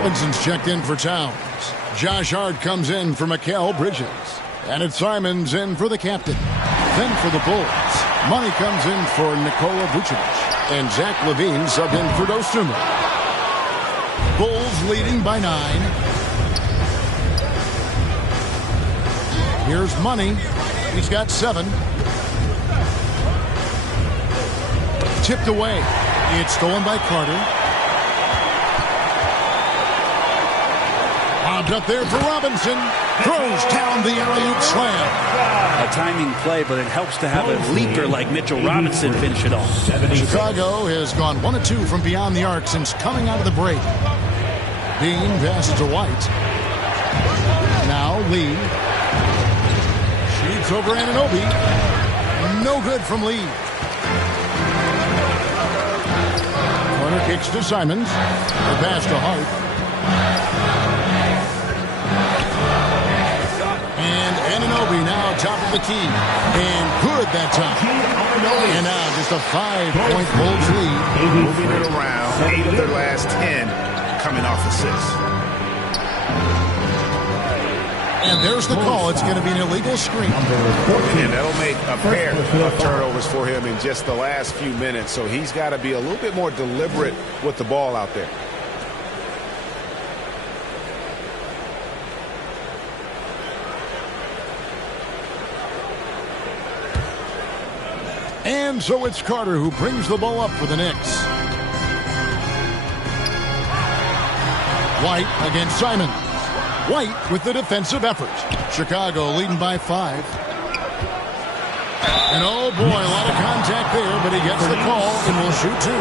Robinson's checked in for Towns. Josh Hart comes in for Mikal Bridges. And it's Simons in for the captain. Then for the Bulls, Money comes in for Nikola Vucevic. And Zach LaVine subbed in for Dostuma. Bulls leading by 9. Here's Money. He's got 7. Tipped away. It's stolen by Carter. Lobbed up there for Robinson. Throws down the alley-oop slam. A timing play, but it helps to have a leaper like Mitchell Robinson finish it off. Chicago has gone 1 of 2 from beyond the arc since coming out of the break. Dean passes to White. Now Lee. Shoots over Anunoby. No good from Lee. Corner kicks to Simons. The pass to Hart. And Anunoby now top of the key. And good that time. And now just a 5-point Bulls lead. Moving it around. 8 of their last 10 coming off assists. And there's the call. It's going to be an illegal screen. And that'll make a pair of turnovers for him in just the last few minutes. So he's got to be a little bit more deliberate with the ball out there. And so it's Carter who brings the ball up for the Knicks. White against Simons. White with the defensive effort. Chicago leading by 5. And oh boy, a lot of contact there, but he gets the call and will shoot 2.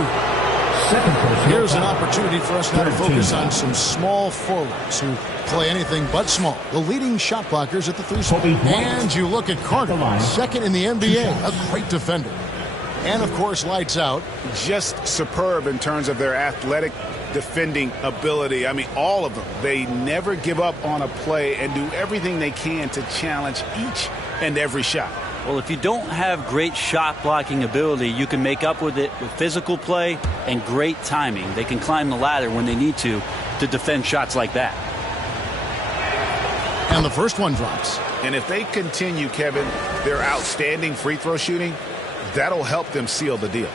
Here's an opportunity for us now to focus on some small forwards who play anything but small. The leading shot blockers at the 3 spot. And you look at Carter, second in the NBA, a great defender. And of course, lights out. Just superb in terms of their athletic defending ability. I mean, all of them. They never give up on a play and do everything they can to challenge each and every shot. Well, if you don't have great shot blocking ability, you can make up with it with physical play and great timing. They can climb the ladder when they need to defend shots like that. And the first one drops. And if they continue, Kevin, their outstanding free throw shooting, that'll help them seal the deal.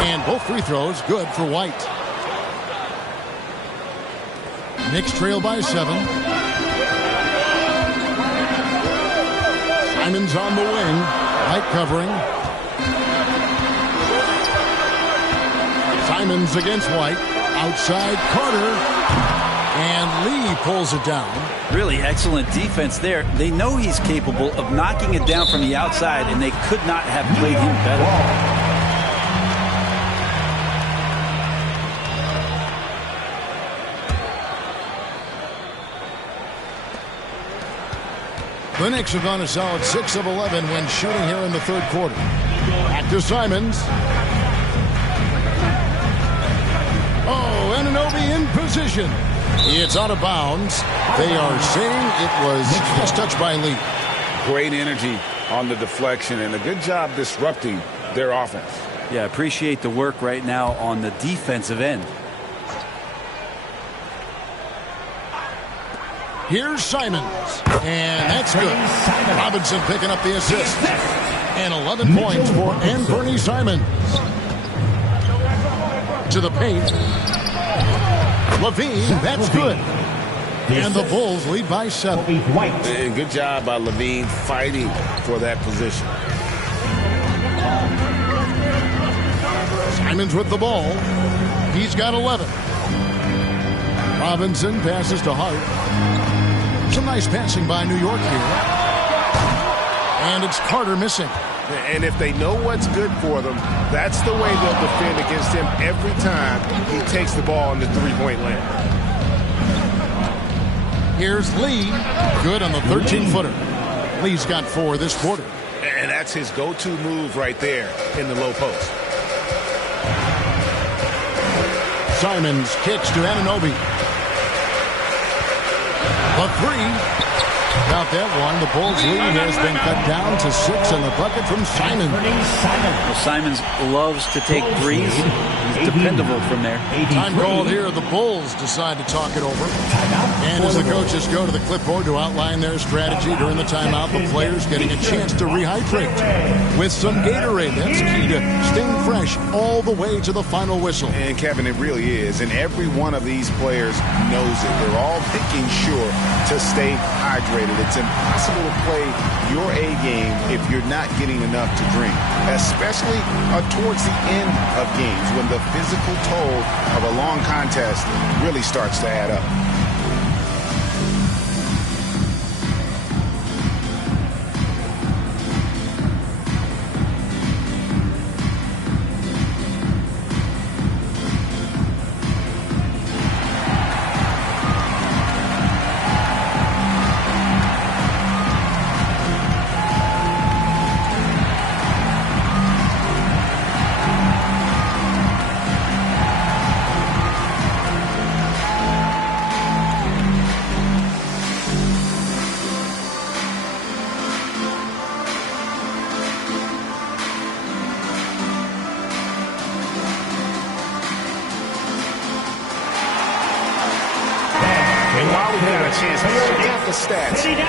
And both free throws good for White. Knicks trail by 7. Simons on the wing. White covering. Simons against White. Outside Carter. And Lee pulls it down. Really excellent defense there. They know he's capable of knocking it down from the outside, and they could not have played him better. The Knicks have gone a solid 6 of 11 when shooting here in the third quarter. Back to Simons. Oh, Anunoby in position. It's out of bounds. They are saying it was just touched by Lee. Great energy on the deflection and a good job disrupting their offense. Yeah, appreciate the work right now on the defensive end. Here's Simons, and that's good. Robinson picking up the assist. And 11 points for Anthony Simons. To the paint. LaVine, that's good. And the Bulls lead by 7. And good job by LaVine fighting for that position. Simons with the ball. He's got 11. Robinson passes to Hart. Some nice passing by New York here. And it's Carter missing. And if they know what's good for them, that's the way they'll defend against him every time he takes the ball in the three-point land. Here's Lee. Good on the 13-footer. Lee's got 4 this quarter. And that's his go-to move right there in the low post. Simons kicks to Anunoby. The three. About that one, the Bulls lead has been cut down to 6 and the bucket from Simons. Well, Simons loves to take threes. He's dependable from there. Time called here. The Bulls decide to talk it over. And as the coaches go to the clipboard to outline their strategy during the timeout, the players getting a chance to rehydrate with some Gatorade. That's key to staying fresh all the way to the final whistle. And Kevin, it really is. And every one of these players knows it. They're all making sure to stay hydrated. It's impossible to play your A game if you're not getting enough to drink, especially towards the end of games when the physical toll of a long contest really starts to add up.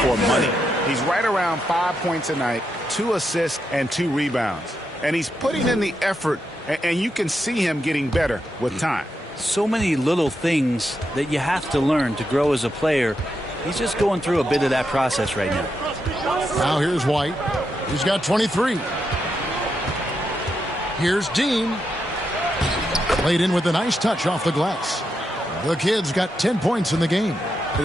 For money. He's right around 5 points a night, 2 assists, and 2 rebounds. And he's putting in the effort, and you can see him getting better with time. So many little things that you have to learn to grow as a player. He's just going through a bit of that process right now. Now here's White. He's got 23. Here's Dean. Played in with a nice touch off the glass. The kid's got 10 points in the game.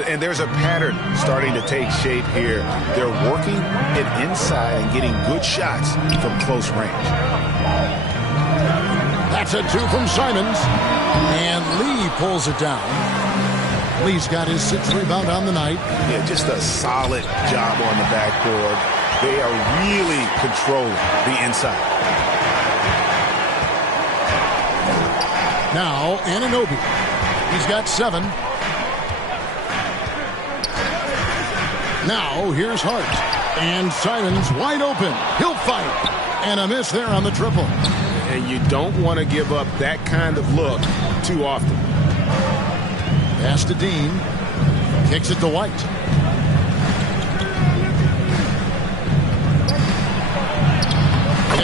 And there's a pattern starting to take shape here. They're working it inside and getting good shots from close range. That's a 2 from Simons. And Lee pulls it down. Lee's got his 6th rebound on the night. Yeah, just a solid job on the backboard. They are really controlling the inside. Now, Anunoby. He's got 7. Now, here's Hart. And Simons wide open. He'll fight. And a miss there on the triple. And you don't want to give up that kind of look too often. Pass to Dean. Kicks it to White.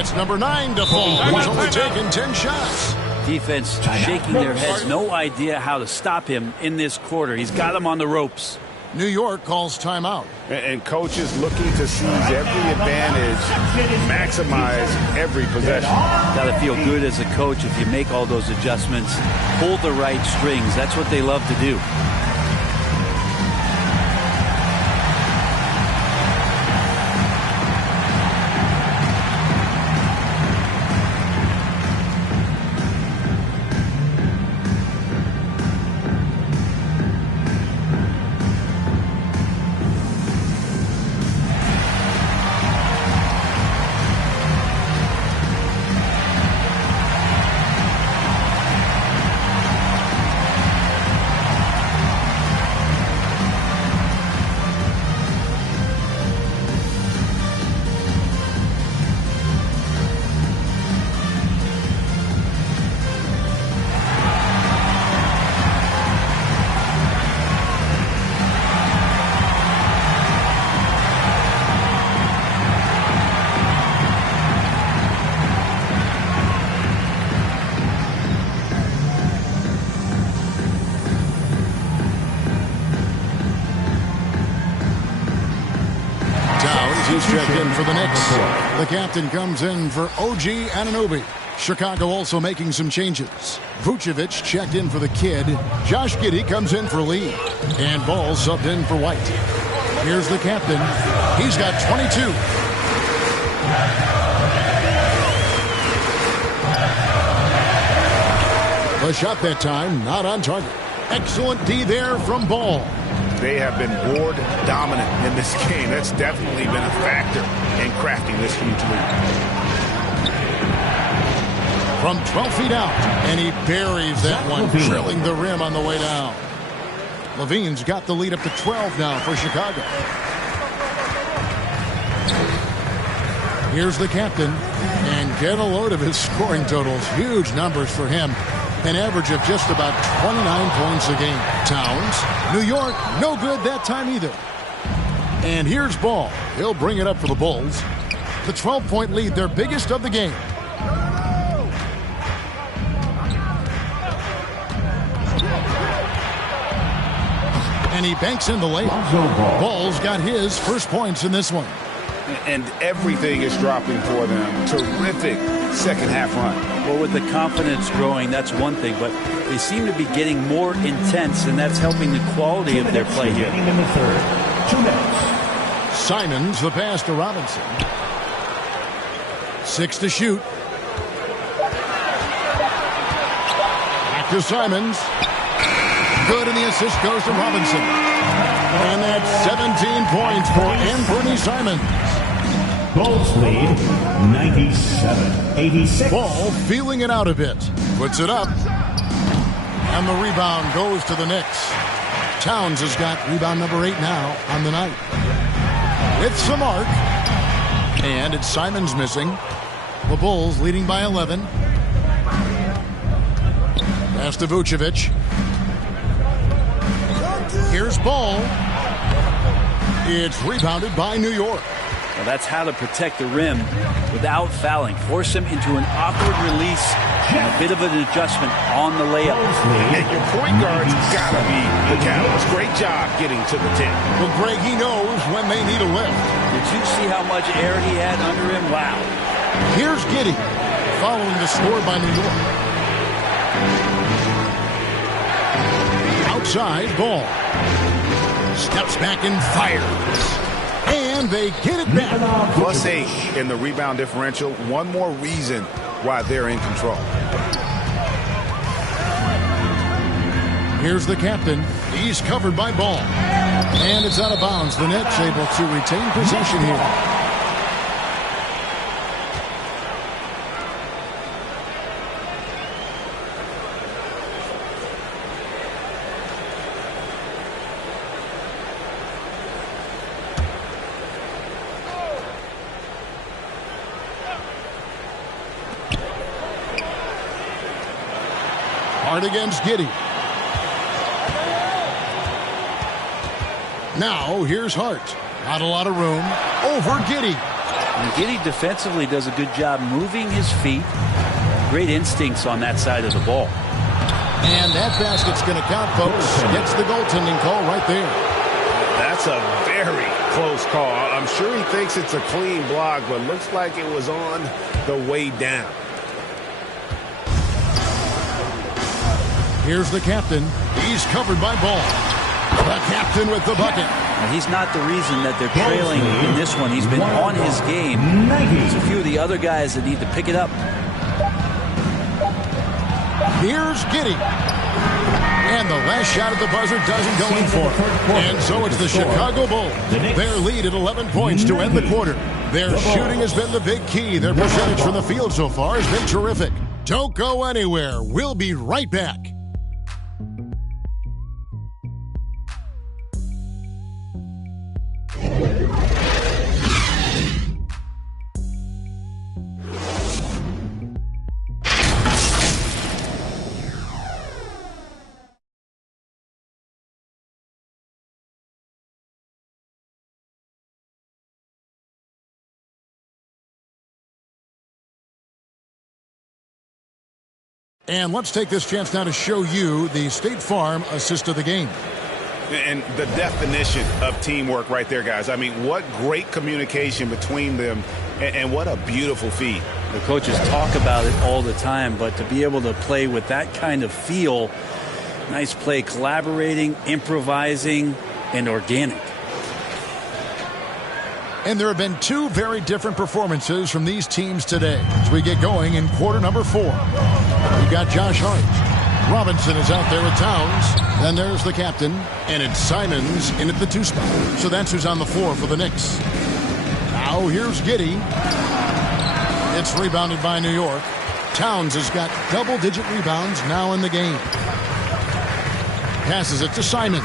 It's number 9 to fall. He's only taken 10 shots. Defense shaking their heads. No idea how to stop him in this quarter. He's got him on the ropes. New York calls timeout. And coaches looking to seize every advantage, maximize every possession. Got to feel good as a coach if you make all those adjustments, pull the right strings. That's what they love to do. Checked in for the Knicks. The captain comes in for OG Anunoby. Chicago also making some changes. Vucevic checked in for the kid. Josh Giddey comes in for Lee. And Ball subbed in for White. Here's the captain. He's got 22. The shot that time, not on target. Excellent D there from Ball. They have been board dominant in this game. That's definitely been a factor in crafting this huge lead. from 12 feet out. And he buries that one, drilling the rim on the way down. Levine's got the lead up to 12 now for Chicago. Here's the captain. And get a load of his scoring totals. Huge numbers for him. An average of just about 29 points a game. Towns, New York, no good that time either. And here's Ball. He'll bring it up for the Bulls. The 12-point lead, their biggest of the game. And he banks in the layup. Ball's got his first points in this one. And everything is dropping for them. Terrific second half run. Well, with the confidence growing, that's one thing, but they seem to be getting more intense, and that's helping the quality of their play here. In the third. 2 minutes. Simons, the pass to Robinson. 6 to shoot. Back to Simons. Good, and the assist goes to Robinson. And that's 17 points for Anthony Simons. Bulls lead 97-86. Ball feeling it out a bit. Puts it up. And the rebound goes to the Knicks. Towns has got rebound number 8 now on the night. With some arc. And it's Simons missing. The Bulls leading by 11. Pass to Vucevic. Here's Ball. It's rebounded by New York. Well, that's how to protect the rim without fouling. Force him into an awkward release and a bit of an adjustment on the layup. And your point guard's got to be the catalyst. Great job getting to the 10. Well, Greg, he knows when they need a lift. Did you see how much air he had under him? Wow. Here's Giddey following the score by New York. Outside, Ball. Steps back and fires. And they get it back. +8 in the rebound differential. One more reason why they're in control. Here's the captain. He's covered by Ball. And it's out of bounds. The Nets able to retain possession here. Hard against Giddey. Now here's Hart. Not a lot of room. Over Giddey. And Giddey defensively does a good job moving his feet. Great instincts on that side of the ball. And that basket's going to count, folks. Gets the goaltending call right there. That's a very close call. I'm sure he thinks it's a clean block, but looks like it was on the way down. Here's the captain. He's covered by Ball. The captain with the bucket. And he's not the reason that they're trailing in this one. He's been on his game. There's a few of the other guys that need to pick it up. Here's Giddey. And the last shot at the buzzer doesn't go in for it. And so it's the Chicago Bulls. Their lead at 11 points to end the quarter. Their shooting has been the big key. Their percentage from the field so far has been terrific. Don't go anywhere. We'll be right back. And let's take this chance now to show you the State Farm assist of the game. And the definition of teamwork right there, guys. I mean, what great communication between them, and what a beautiful feed. The coaches talk about it all the time, but to be able to play with that kind of feel, nice play, collaborating, improvising, and organic. And there have been two very different performances from these teams today as we get going in quarter number 4. We've got Josh Hart. Robinson is out there with Towns. Then there's the captain. And it's Simons in at the 2 spot. So that's who's on the floor for the Knicks. Now here's Giddey. It's rebounded by New York. Towns has got double-digit rebounds now in the game. Passes it to Simons.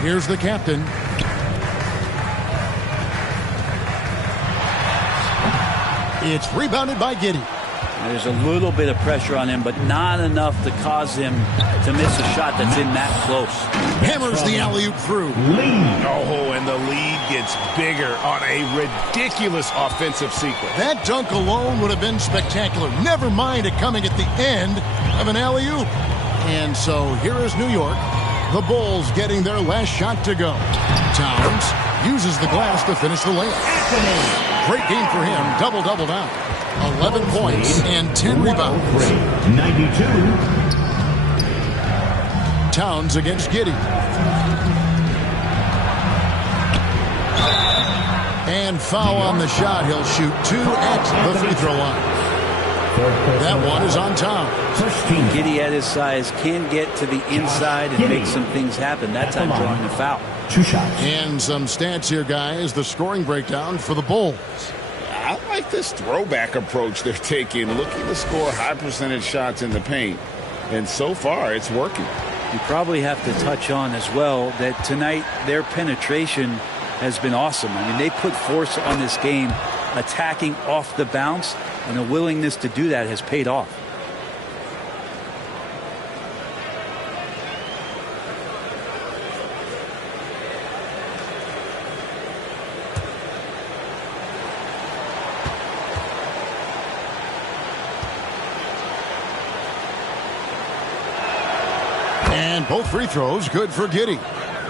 Here's the captain. It's rebounded by Giddey. There's a little bit of pressure on him, but not enough to cause him to miss a shot that's in that close. Hammers the alley-oop through. Oh, and the lead gets bigger on a ridiculous offensive sequence. That dunk alone would have been spectacular. Never mind it coming at the end of an alley-oop. And so here is New York. The Bulls getting their last shot to go. Towns uses the glass to finish the layup. Great game for him. Double-double down. 11 points and 10 rebounds. 92. Towns against Giddey. And foul on the shot. He'll shoot 2 at the free throw line. That one is on Towns. Giddey at his size can get to the inside and make some things happen. That time drawing a foul. 2 shots. And some stats here, guys. The scoring breakdown for the Bulls. I like this throwback approach they're taking, looking to score high percentage shots in the paint. And so far, it's working. You probably have to touch on as well that tonight their penetration has been awesome. I mean, they put force on this game, attacking off the bounce, and a willingness to do that has paid off. And both free throws good for Giddey.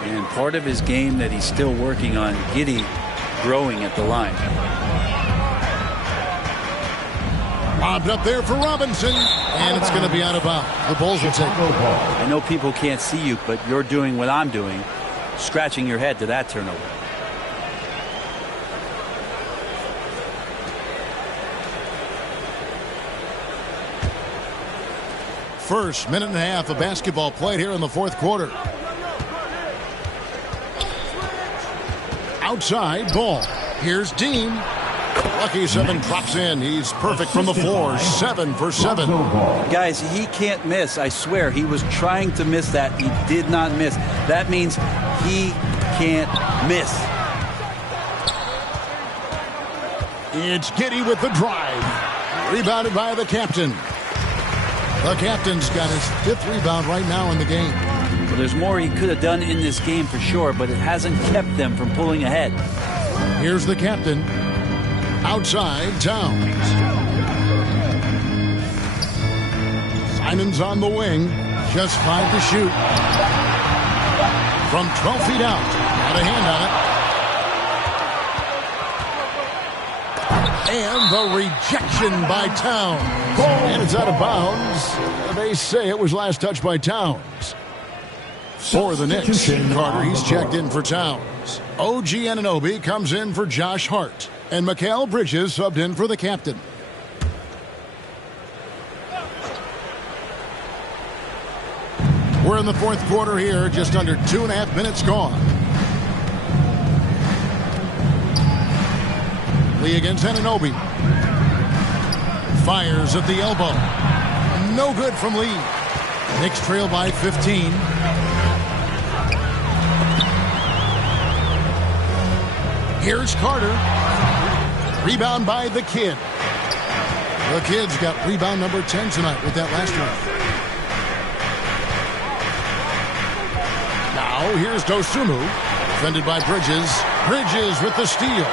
And part of his game that he's still working on, Giddey growing at the line. Lobbed up there for Robinson, and it's going to be out of bounds. The Bulls will take the ball. I know people can't see you, but you're doing what I'm doing, scratching your head to that turnover. First minute and a half of basketball played here in the fourth quarter. Outside ball. Here's Dean. Lucky 7 drops in. He's perfect from the floor. 7 for 7. Guys, he can't miss. I swear. He was trying to miss that. He did not miss. That means he can't miss. It's Giddey with the drive. Rebounded by the captain. The captain's got his 5th rebound right now in the game. Well, there's more he could have done in this game for sure, but it hasn't kept them from pulling ahead. Here's the captain. Outside, Towns. Simons on the wing. Just 5 to shoot. From 12 feet out. Got a hand on it. And the rejection by Towns. And it's out of bounds. They say it was last touched by Towns. For the Knicks, Carter, he's checked in for Towns. OG Anunoby comes in for Josh Hart. And Mikal Bridges subbed in for the captain. We're in the fourth quarter here, just under 2.5 minutes gone. Lee against Anunoby. Fires at the elbow. No good from Lee. Knicks trail by 15. Here's Carter. Rebound by the Kid. The Kid's got rebound number 10 tonight with that last one. Now here's Dosunmu. Defended by Bridges. Bridges with the steal.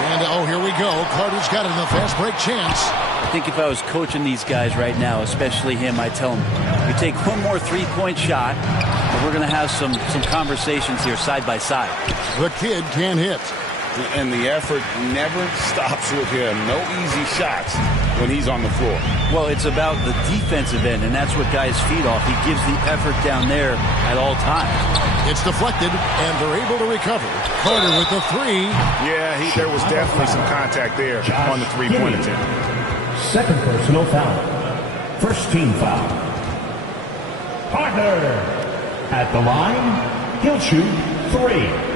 And oh, here we go. Carter's got it in the fast break chance. I think if I was coaching these guys right now, especially him, I'd tell him, you take one more three-point shot, and we're going to have some conversations here side by side. The Kid can hit. And the effort never stops with him. No easy shots when he's on the floor. Well, it's about the defensive end, and that's what guys feed off. He gives the effort down there at all times. It's deflected, and they're able to recover. Carter with the 3. Yeah, there was definitely some contact there on the three-point attempt. Second personal foul. First team foul. Carter. At the line, he'll shoot 3.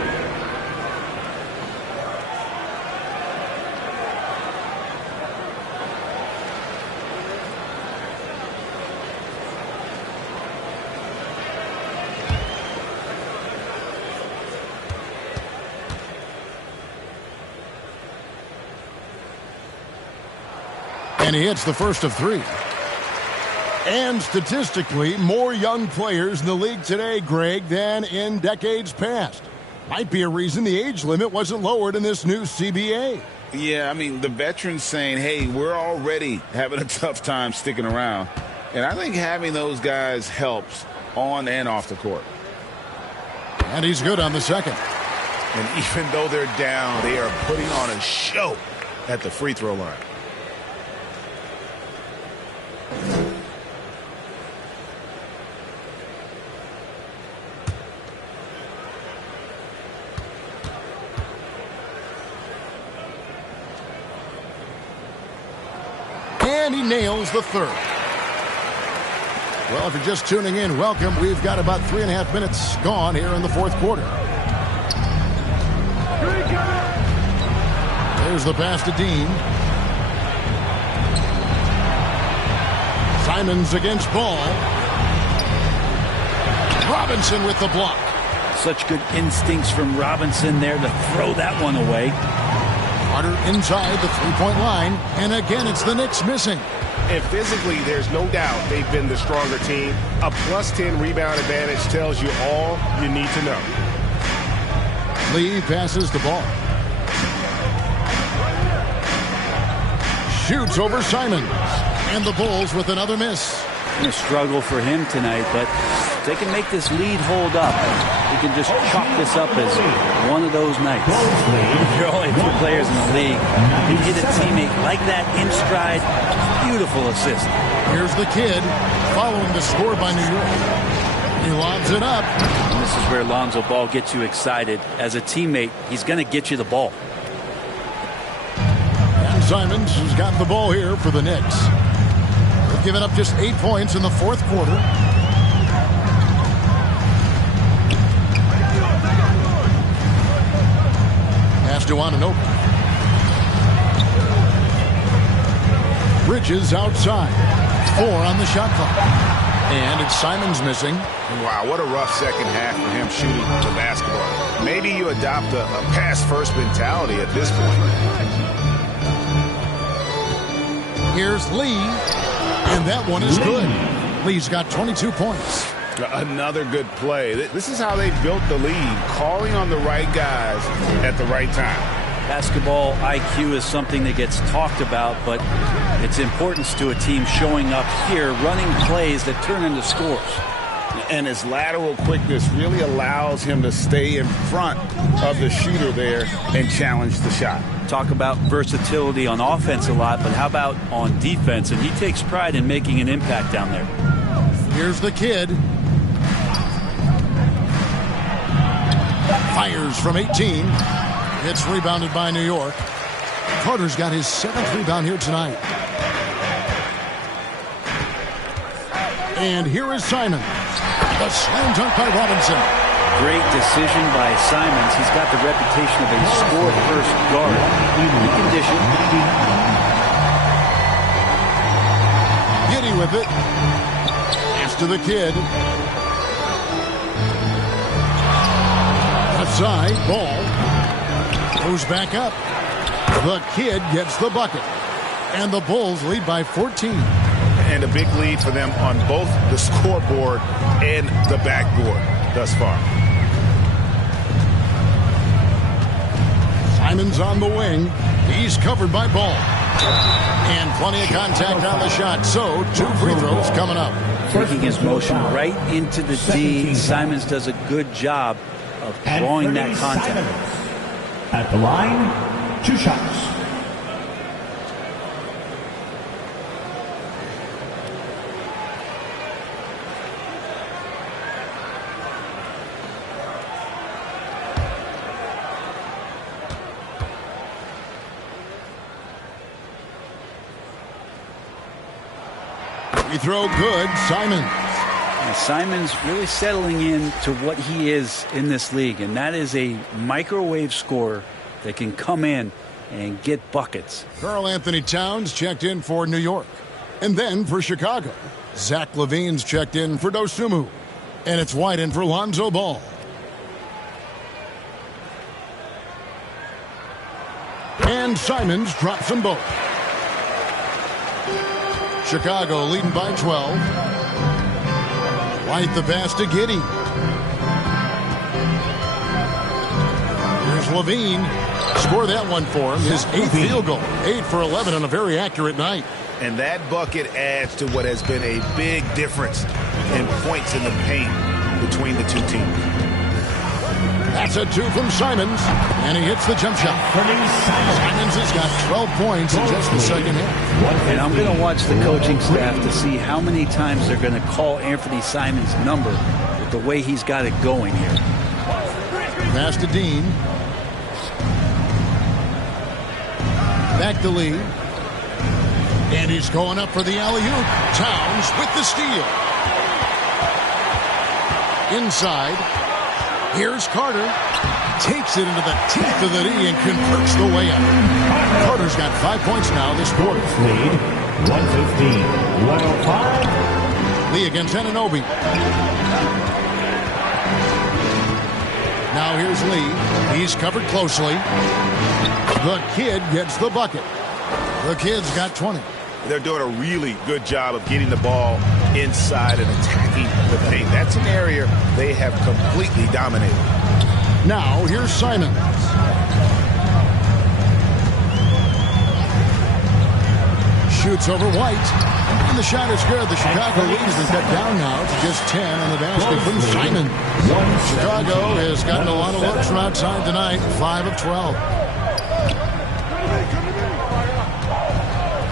And he hits the first of 3. And statistically, more young players in the league today, Greg, than in decades past. Might be a reason the age limit wasn't lowered in this new CBA. Yeah, I mean, the veterans saying, hey, we're already having a tough time sticking around. And I think having those guys helps on and off the court. And he's good on the second. And even though they're down, they are putting on a show at the free throw line. And he nails the third. Well, if you're just tuning in, welcome. We've got about 3.5 minutes gone here in the fourth quarter. There's the pass to Dean. Simons against Ball. Robinson with the block. Such good instincts from Robinson there to throw that one away. Carter inside the three-point line, and again it's the Knicks missing. And physically, there's no doubt they've been the stronger team. A +10 rebound advantage tells you all you need to know. Lee passes the ball. Shoots over Simons. And the Bulls with another miss. A struggle for him tonight, but if they can make this lead hold up, he can just chalk this up as one of those nights. There are only 2 players in the league who hit a teammate like that in stride. Beautiful assist. Here's the Kid following the score by New York. He lobs it up. And this is where Lonzo Ball gets you excited. As a teammate, he's going to get you the ball. And Simons has got the ball here for the Knicks. They've given up just 8 points in the fourth quarter. Pass to Anunoby. Bridges outside. 4 on the shot clock. And it's Simons missing. Wow, what a rough second half for him shooting the basketball. Maybe you adopt a pass-first mentality at this point. Here's Lee. And that one is good. Lee's got 22 points. Another good play. This is how they built the lead, calling on the right guys at the right time. Basketball IQ is something that gets talked about, but its importance to a team showing up here, running plays that turn into scores. And his lateral quickness really allows him to stay in front of the shooter there and challenge the shot. Talk about versatility on offense a lot, but how about on defense? And he takes pride in making an impact down there. Here's the Kid. Fires from 18. It's rebounded by New York. Carter's got his 7th rebound here tonight. And here is Simons. The slam dunk by Robinson. Great decision by Simons. He's got the reputation of a score-first guard. Good condition. Giddy with it. Pass to the Kid. Left side, Ball. Goes back up. The Kid gets the bucket. And the Bulls lead by 14. And a big lead for them on both the scoreboard and the backboard thus far. Simons on the wing. He's covered by Ball. And plenty of contact on the shot. So 2 free throws coming up. Taking his motion right into the D. Simons does a good job of drawing that contact. At the line, 2 shots. Free throw good, Simons. And Simons really settling in to what he is in this league, and that is a microwave scorer that can come in and get buckets. Karl Anthony Towns checked in for New York. And then for Chicago, Zach LaVine's checked in for Dosunmu. And it's White in for Lonzo Ball. And Simons drops them both. Chicago leading by 12. White the pass to Giddey. Here's Levine. Score that one for him. His 8th field goal. 8 for 11 on a very accurate night. And that bucket adds to what has been a big difference in points in the paint between the two teams. That's a 2 from Simons, and he hits the jump shot. Simons has got 12 points in just the second half. And I'm going to watch the coaching staff to see how many times they're going to call Anthony Simons' number with the way he's got it going here. Pass to Dean. Back to Lee. And he's going up for the alley-oop. Towns with the steal. Inside. Here's Carter. Takes it into the teeth of the knee and converts the way up. Carter's got 5 points now this quarter. Lead 115-105. Lee against Anunoby. Now here's Lee. He's covered closely. The kid gets the bucket. The kid's got 20. They're doing a really good job of getting the ball inside and attacking the paint. That's an area they have completely dominated. Now, here's Simons. Shoots over White. And the shot is good. The Chicago lead has been cut down now to just 10 on the basket from Simons. Chicago has gotten a lot of looks from outside tonight. 5 of 12.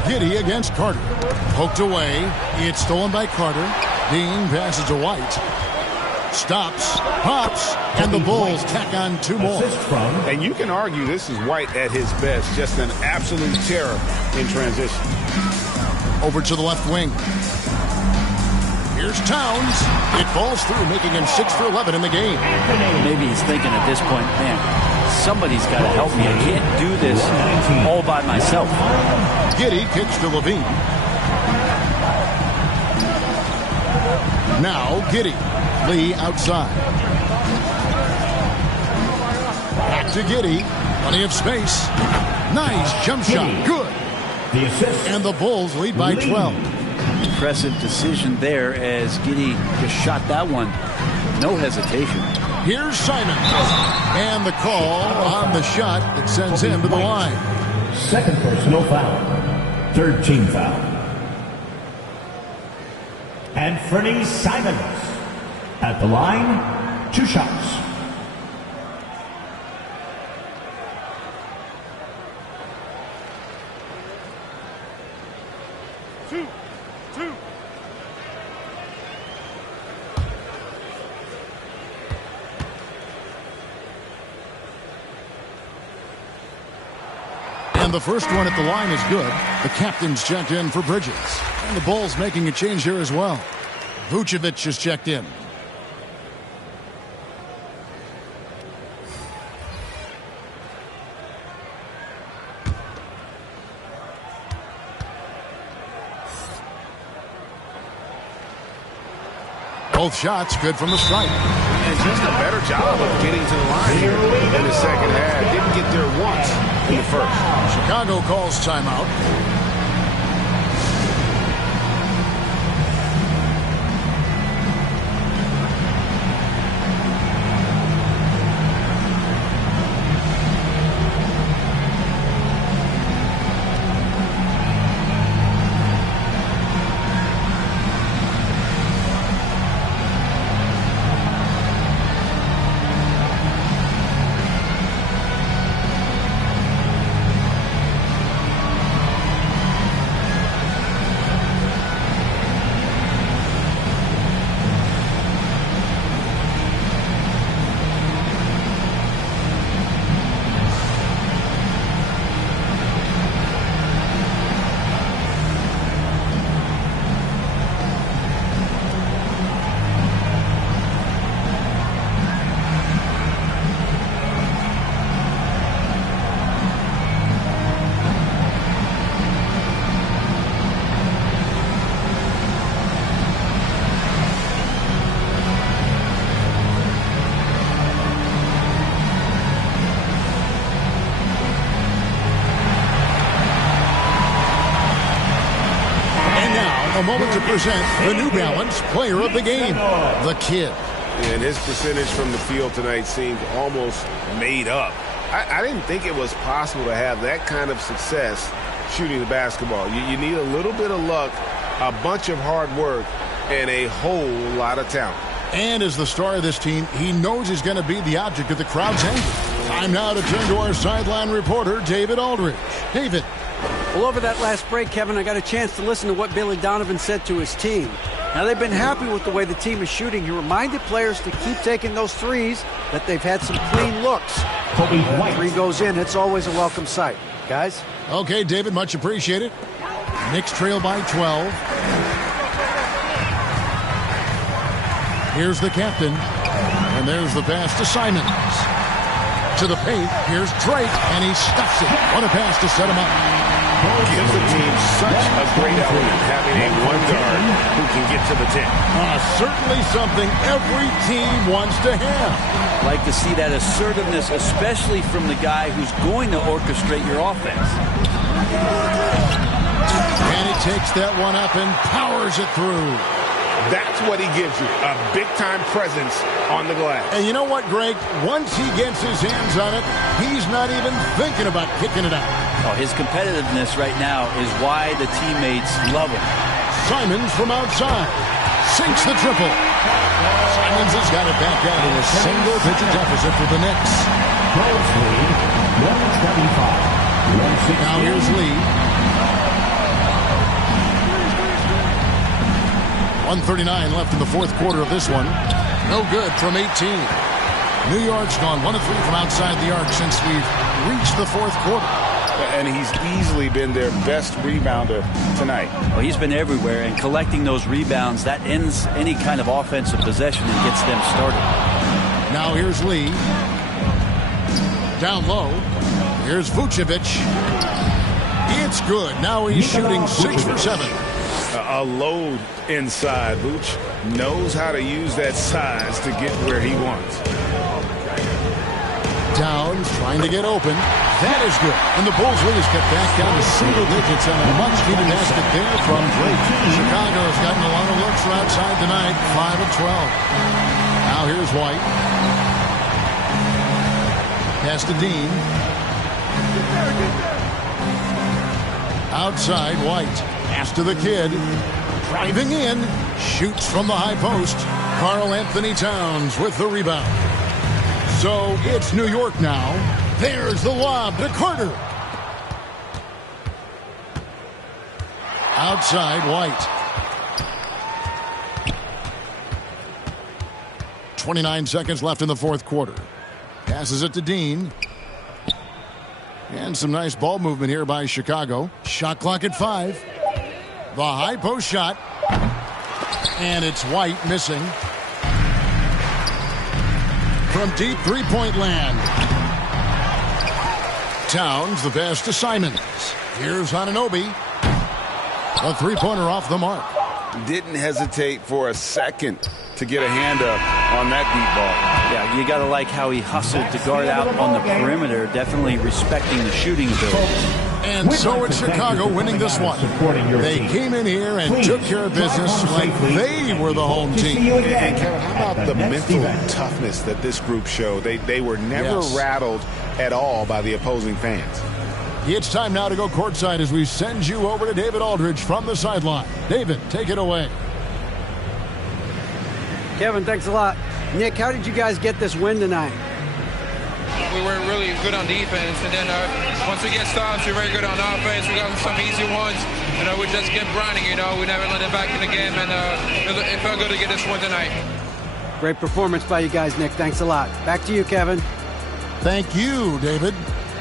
Giddey against Carter. Poked away. It's stolen by Carter. Dean passes to White. Stops, pops, and the Bulls tack on 2 more. And you can argue this is White at his best. Just an absolute terror in transition. Over to the left wing. Here's Towns. It falls through, making him 6 for 11 in the game. Maybe he's thinking at this point, man, somebody's got to help me. I can't do this all by myself. Giddey kicks to Levine. Now Giddey. Lee outside. Back to Giddey. Plenty of space. Nice jump shot. Good. And the Bulls lead by 12. Impressive decision there as Giddey just shot that one. No hesitation. Here's Simons. And the call on the shot that sends him to the line. Second personal foul. Third team foul. Anthony Simons. At the line, 2 shots. Two. And the first one at the line is good. The captain's checked in for Bridges. And the Bulls making a change here as well. Vucevic is checked in. Both shots good from the stripe. And just a better job of getting to the line here in the second half. Didn't get there once in the first. Chicago calls timeout. to present the New Balance Player of the Game, the Kid. And his percentage from the field tonight seemed almost made up. I didn't think it was possible to have that kind of success shooting the basketball. You need a little bit of luck, a bunch of hard work, and a whole lot of talent. And as the star of this team, he knows he's going to be the object of the crowd's anger. Time now to turn to our sideline reporter, David Aldridge. David. Well, over that last break, Kevin, I got a chance to listen to what Billy Donovan said to his team. Now, they've been happy with the way the team is shooting. He reminded players to keep taking those threes, that they've had some clean looks. When three goes in, it's always a welcome sight. Guys? Okay, David, much appreciated. Knicks trail by 12. Here's the captain. And there's the pass to Simons. To the paint, here's Drake, and he stuffs it. What a pass to set him up. Gives the team such a great element, having a one guard who can get to the 10. Certainly something every team wants to have. Like to see that assertiveness, especially from the guy who's going to orchestrate your offense. And he takes that one up and powers it through. That's what he gives you, a big-time presence on the glass. And you know what, Greg? Once he gets his hands on it, he's not even thinking about kicking it out. Oh, his competitiveness right now is why the teammates love him. Simons from outside. Sinks the triple. Simons has got it back down to a single-digit deficit for the Knicks. Now here's Lee. 1:39 left in the fourth quarter of this one. No good from 18. New York's gone 1 of 3 from outside the arc since we've reached the fourth quarter. And he's easily been their best rebounder tonight. Well, he's been everywhere, and collecting those rebounds, that ends any kind of offensive possession and gets them started. Now here's Lee. Down low. Here's Vucevic. It's good. Now he's shooting 6 for 7. A load inside. Vooch knows how to use that size to get where he wants. Towns trying to get open. That is good. And the Bulls lead is cut back down to single digits and a much-needed basket there from Drake. Chicago's gotten a lot of looks from outside tonight, 5 of 12. Now here's White. Pass to Dean. Outside, White. Pass to the kid. Driving in. Shoots from the high post. Karl Anthony Towns with the rebound. So it's New York now. There's the lob to Carter. Outside, White. 29 seconds left in the fourth quarter. Passes it to Dean. And some nice ball movement here by Chicago. Shot clock at 5. The high post shot. And it's White missing. From deep three-point land. Towns, the pass to Simons. Here's Anunoby. A three-pointer off the mark. Didn't hesitate for a second to get a hand up on that deep ball. Yeah, you got to like how he hustled to guard out on the perimeter, definitely respecting the shooting ability. And so it's Chicago winning this one. They came in here and took care of business like they were the home team. And Kevin, how about the mental toughness that this group showed? They were never rattled at all by the opposing fans. It's time now to go courtside as we send you over to David Aldridge from the sideline. David, take it away. Kevin, thanks a lot. Nick, how did you guys get this win tonight? We were really good on defense, and then once we get stops, we're very good on offense. We got some easy ones. We just kept grinding. We never let it back in the game, and it felt good to get this one tonight. Great performance by you guys, Nick. Thanks a lot. Back to you, Kevin. Thank you, David.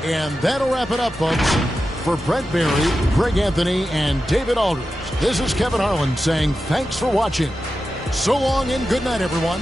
And that'll wrap it up, folks. For Brent Barry, Greg Anthony, and David Aldridge, this is Kevin Harlan saying thanks for watching. So long and good night, everyone.